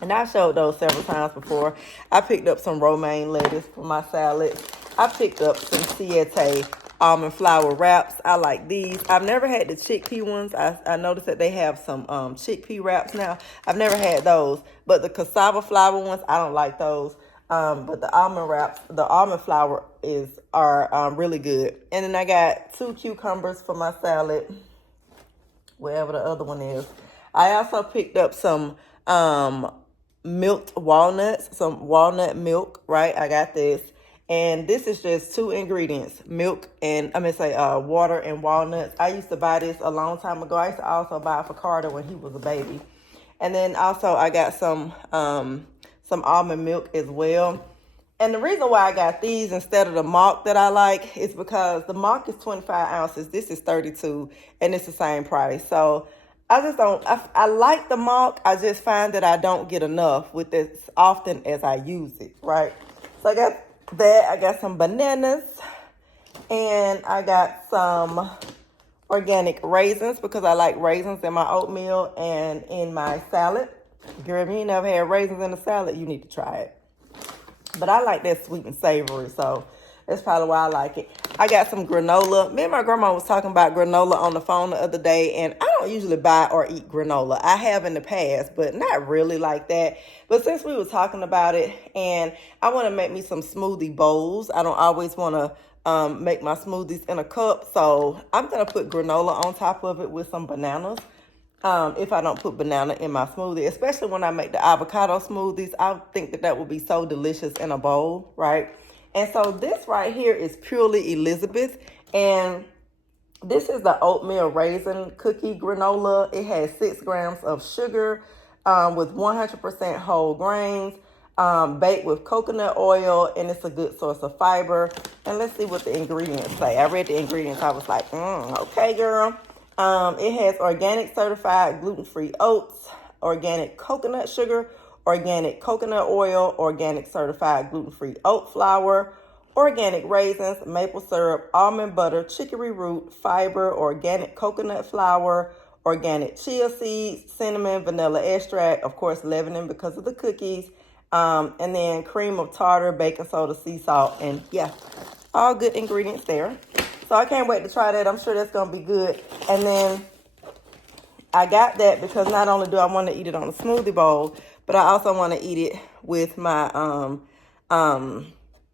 And I showed those several times before. I picked up some romaine lettuce for my salad. I picked up some Siete almond flour wraps. I like these. I've never had the chickpea ones. I noticed that they have some chickpea wraps now. I've never had those. But the cassava flour ones, I don't like those. But the almond wraps, the almond flour are really good. And then I got 2 cucumbers for my salad, wherever the other one is. I also picked up some milked walnuts, some walnut milk, right? I got this. And this is just 2 ingredients, milk and, water and walnuts. I used to buy this a long time ago. I used to also buy it for Carter when he was a baby. And then also I got some almond milk as well. And the reason why I got these instead of the malt that I like is because the malt is 25 ounces. This is 32, and it's the same price. So I just don't, I like the malt. I just find that I don't get enough with it as often as I use it, right? So I got that. I got some bananas, and I got some organic raisins, because I like raisins in my oatmeal and in my salad. Girl, if you ain't never had raisins in a salad, you need to try it. But I like that sweet and savory, so that's probably why I like it. I got some granola. Me and my grandma was talking about granola on the phone the other day, and I don't usually buy or eat granola. I have in the past, but not really like that. But since we were talking about it, and I want to make me some smoothie bowls. I don't always want to make my smoothies in a cup, so I'm going to put granola on top of it with some bananas. If I don't put banana in my smoothie, especially when I make the avocado smoothies, I think that would be so delicious in a bowl, right? And so this right here is purely Elizabeth, and this is the oatmeal raisin cookie granola. It has 6 grams of sugar with 100% whole grains, baked with coconut oil, and it's a good source of fiber. And let's see what the ingredients say. I read the ingredients. I was like, okay, girl. It has organic certified gluten-free oats, organic coconut sugar, organic coconut oil, organic certified gluten-free oat flour, organic raisins, maple syrup, almond butter, chicory root, fiber, organic coconut flour, organic chia seeds, cinnamon, vanilla extract, of course, leavening because of the cookies, and then cream of tartar, baking soda, sea salt, and yeah, all good ingredients there. So I can't wait to try that. I'm sure that's going to be good. And then I got that because not only do I want to eat it on a smoothie bowl, but I also want to eat it with my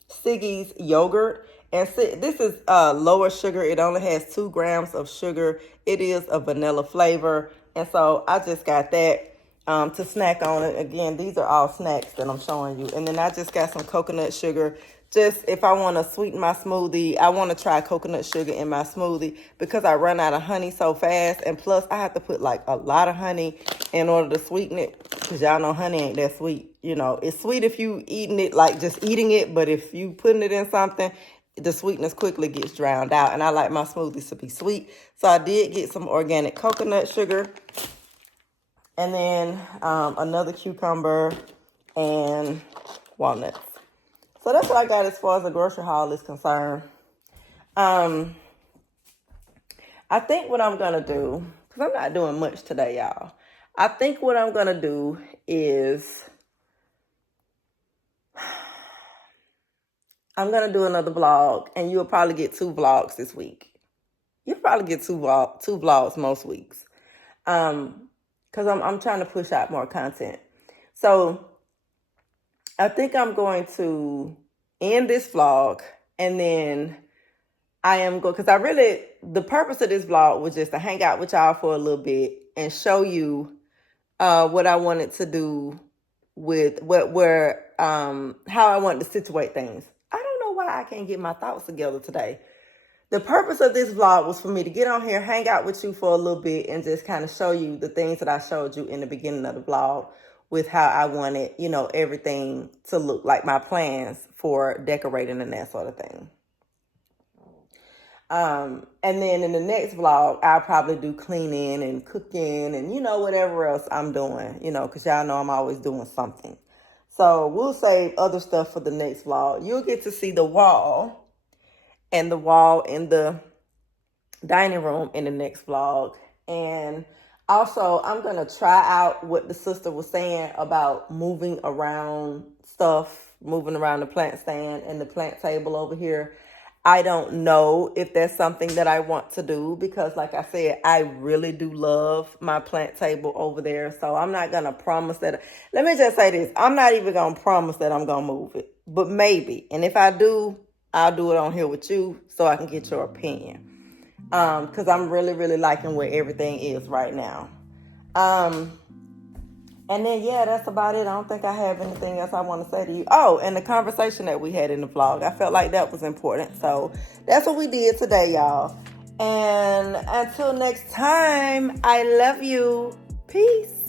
Siggy's yogurt. And this is lower sugar. It only has 2 grams of sugar. It is a vanilla flavor. And so I just got that to snack on it. Again, these are all snacks that I'm showing you. And then I just got some coconut sugar. Just if I want to sweeten my smoothie, I want to try coconut sugar in my smoothie because I run out of honey so fast. And plus, I have to put like a lot of honey in order to sweeten it because y'all know honey ain't that sweet. You know, it's sweet if you eating it, like just eating it. But if you putting it in something, the sweetness quickly gets drowned out. And I like my smoothies to be sweet. So I did get some organic coconut sugar. And then another cucumber and walnuts. So that's what I got as far as the grocery haul is concerned. I think what I'm going to do, because I'm not doing much today, y'all. I think what I'm going to do is I'm going to do another vlog, and you'll probably get 2 vlogs this week. You'll probably get two vlogs most weeks. Because I'm trying to push out more content. So I think I'm going to end this vlog, and then I am going, because the purpose of this vlog was just to hang out with y'all for a little bit and show you what I wanted to do with how I wanted to situate things. I don't know why I can't get my thoughts together today. The purpose of this vlog was for me to get on here, hang out with you for a little bit, and just kind of show you the things that I showed you in the beginning of the vlog with how I wanted, everything to look, like my plans for decorating and that sort of thing. And then in the next vlog, I'll probably do cleaning and cooking and, whatever else I'm doing, because y'all know I'm always doing something. So we'll save other stuff for the next vlog. You'll get to see the wall and the wall in the dining room in the next vlog. And also, I'm going to try out what the sister was saying about moving around stuff, moving around the plant stand and the plant table over here. I don't know if that's something that I want to do because, like I said, I really do love my plant table over there. So I'm not going to promise that. Let me just say this. I'm not even going to promise that I'm going to move it, but maybe. And if I do, I'll do it on here with you so I can get your opinion. Because I'm really, really liking where everything is right now. And then, yeah, that's about it. I don't think I have anything else I want to say to you. Oh, and the conversation that we had in the vlog. I felt like that was important. So that's what we did today, y'all. And until next time, I love you. Peace.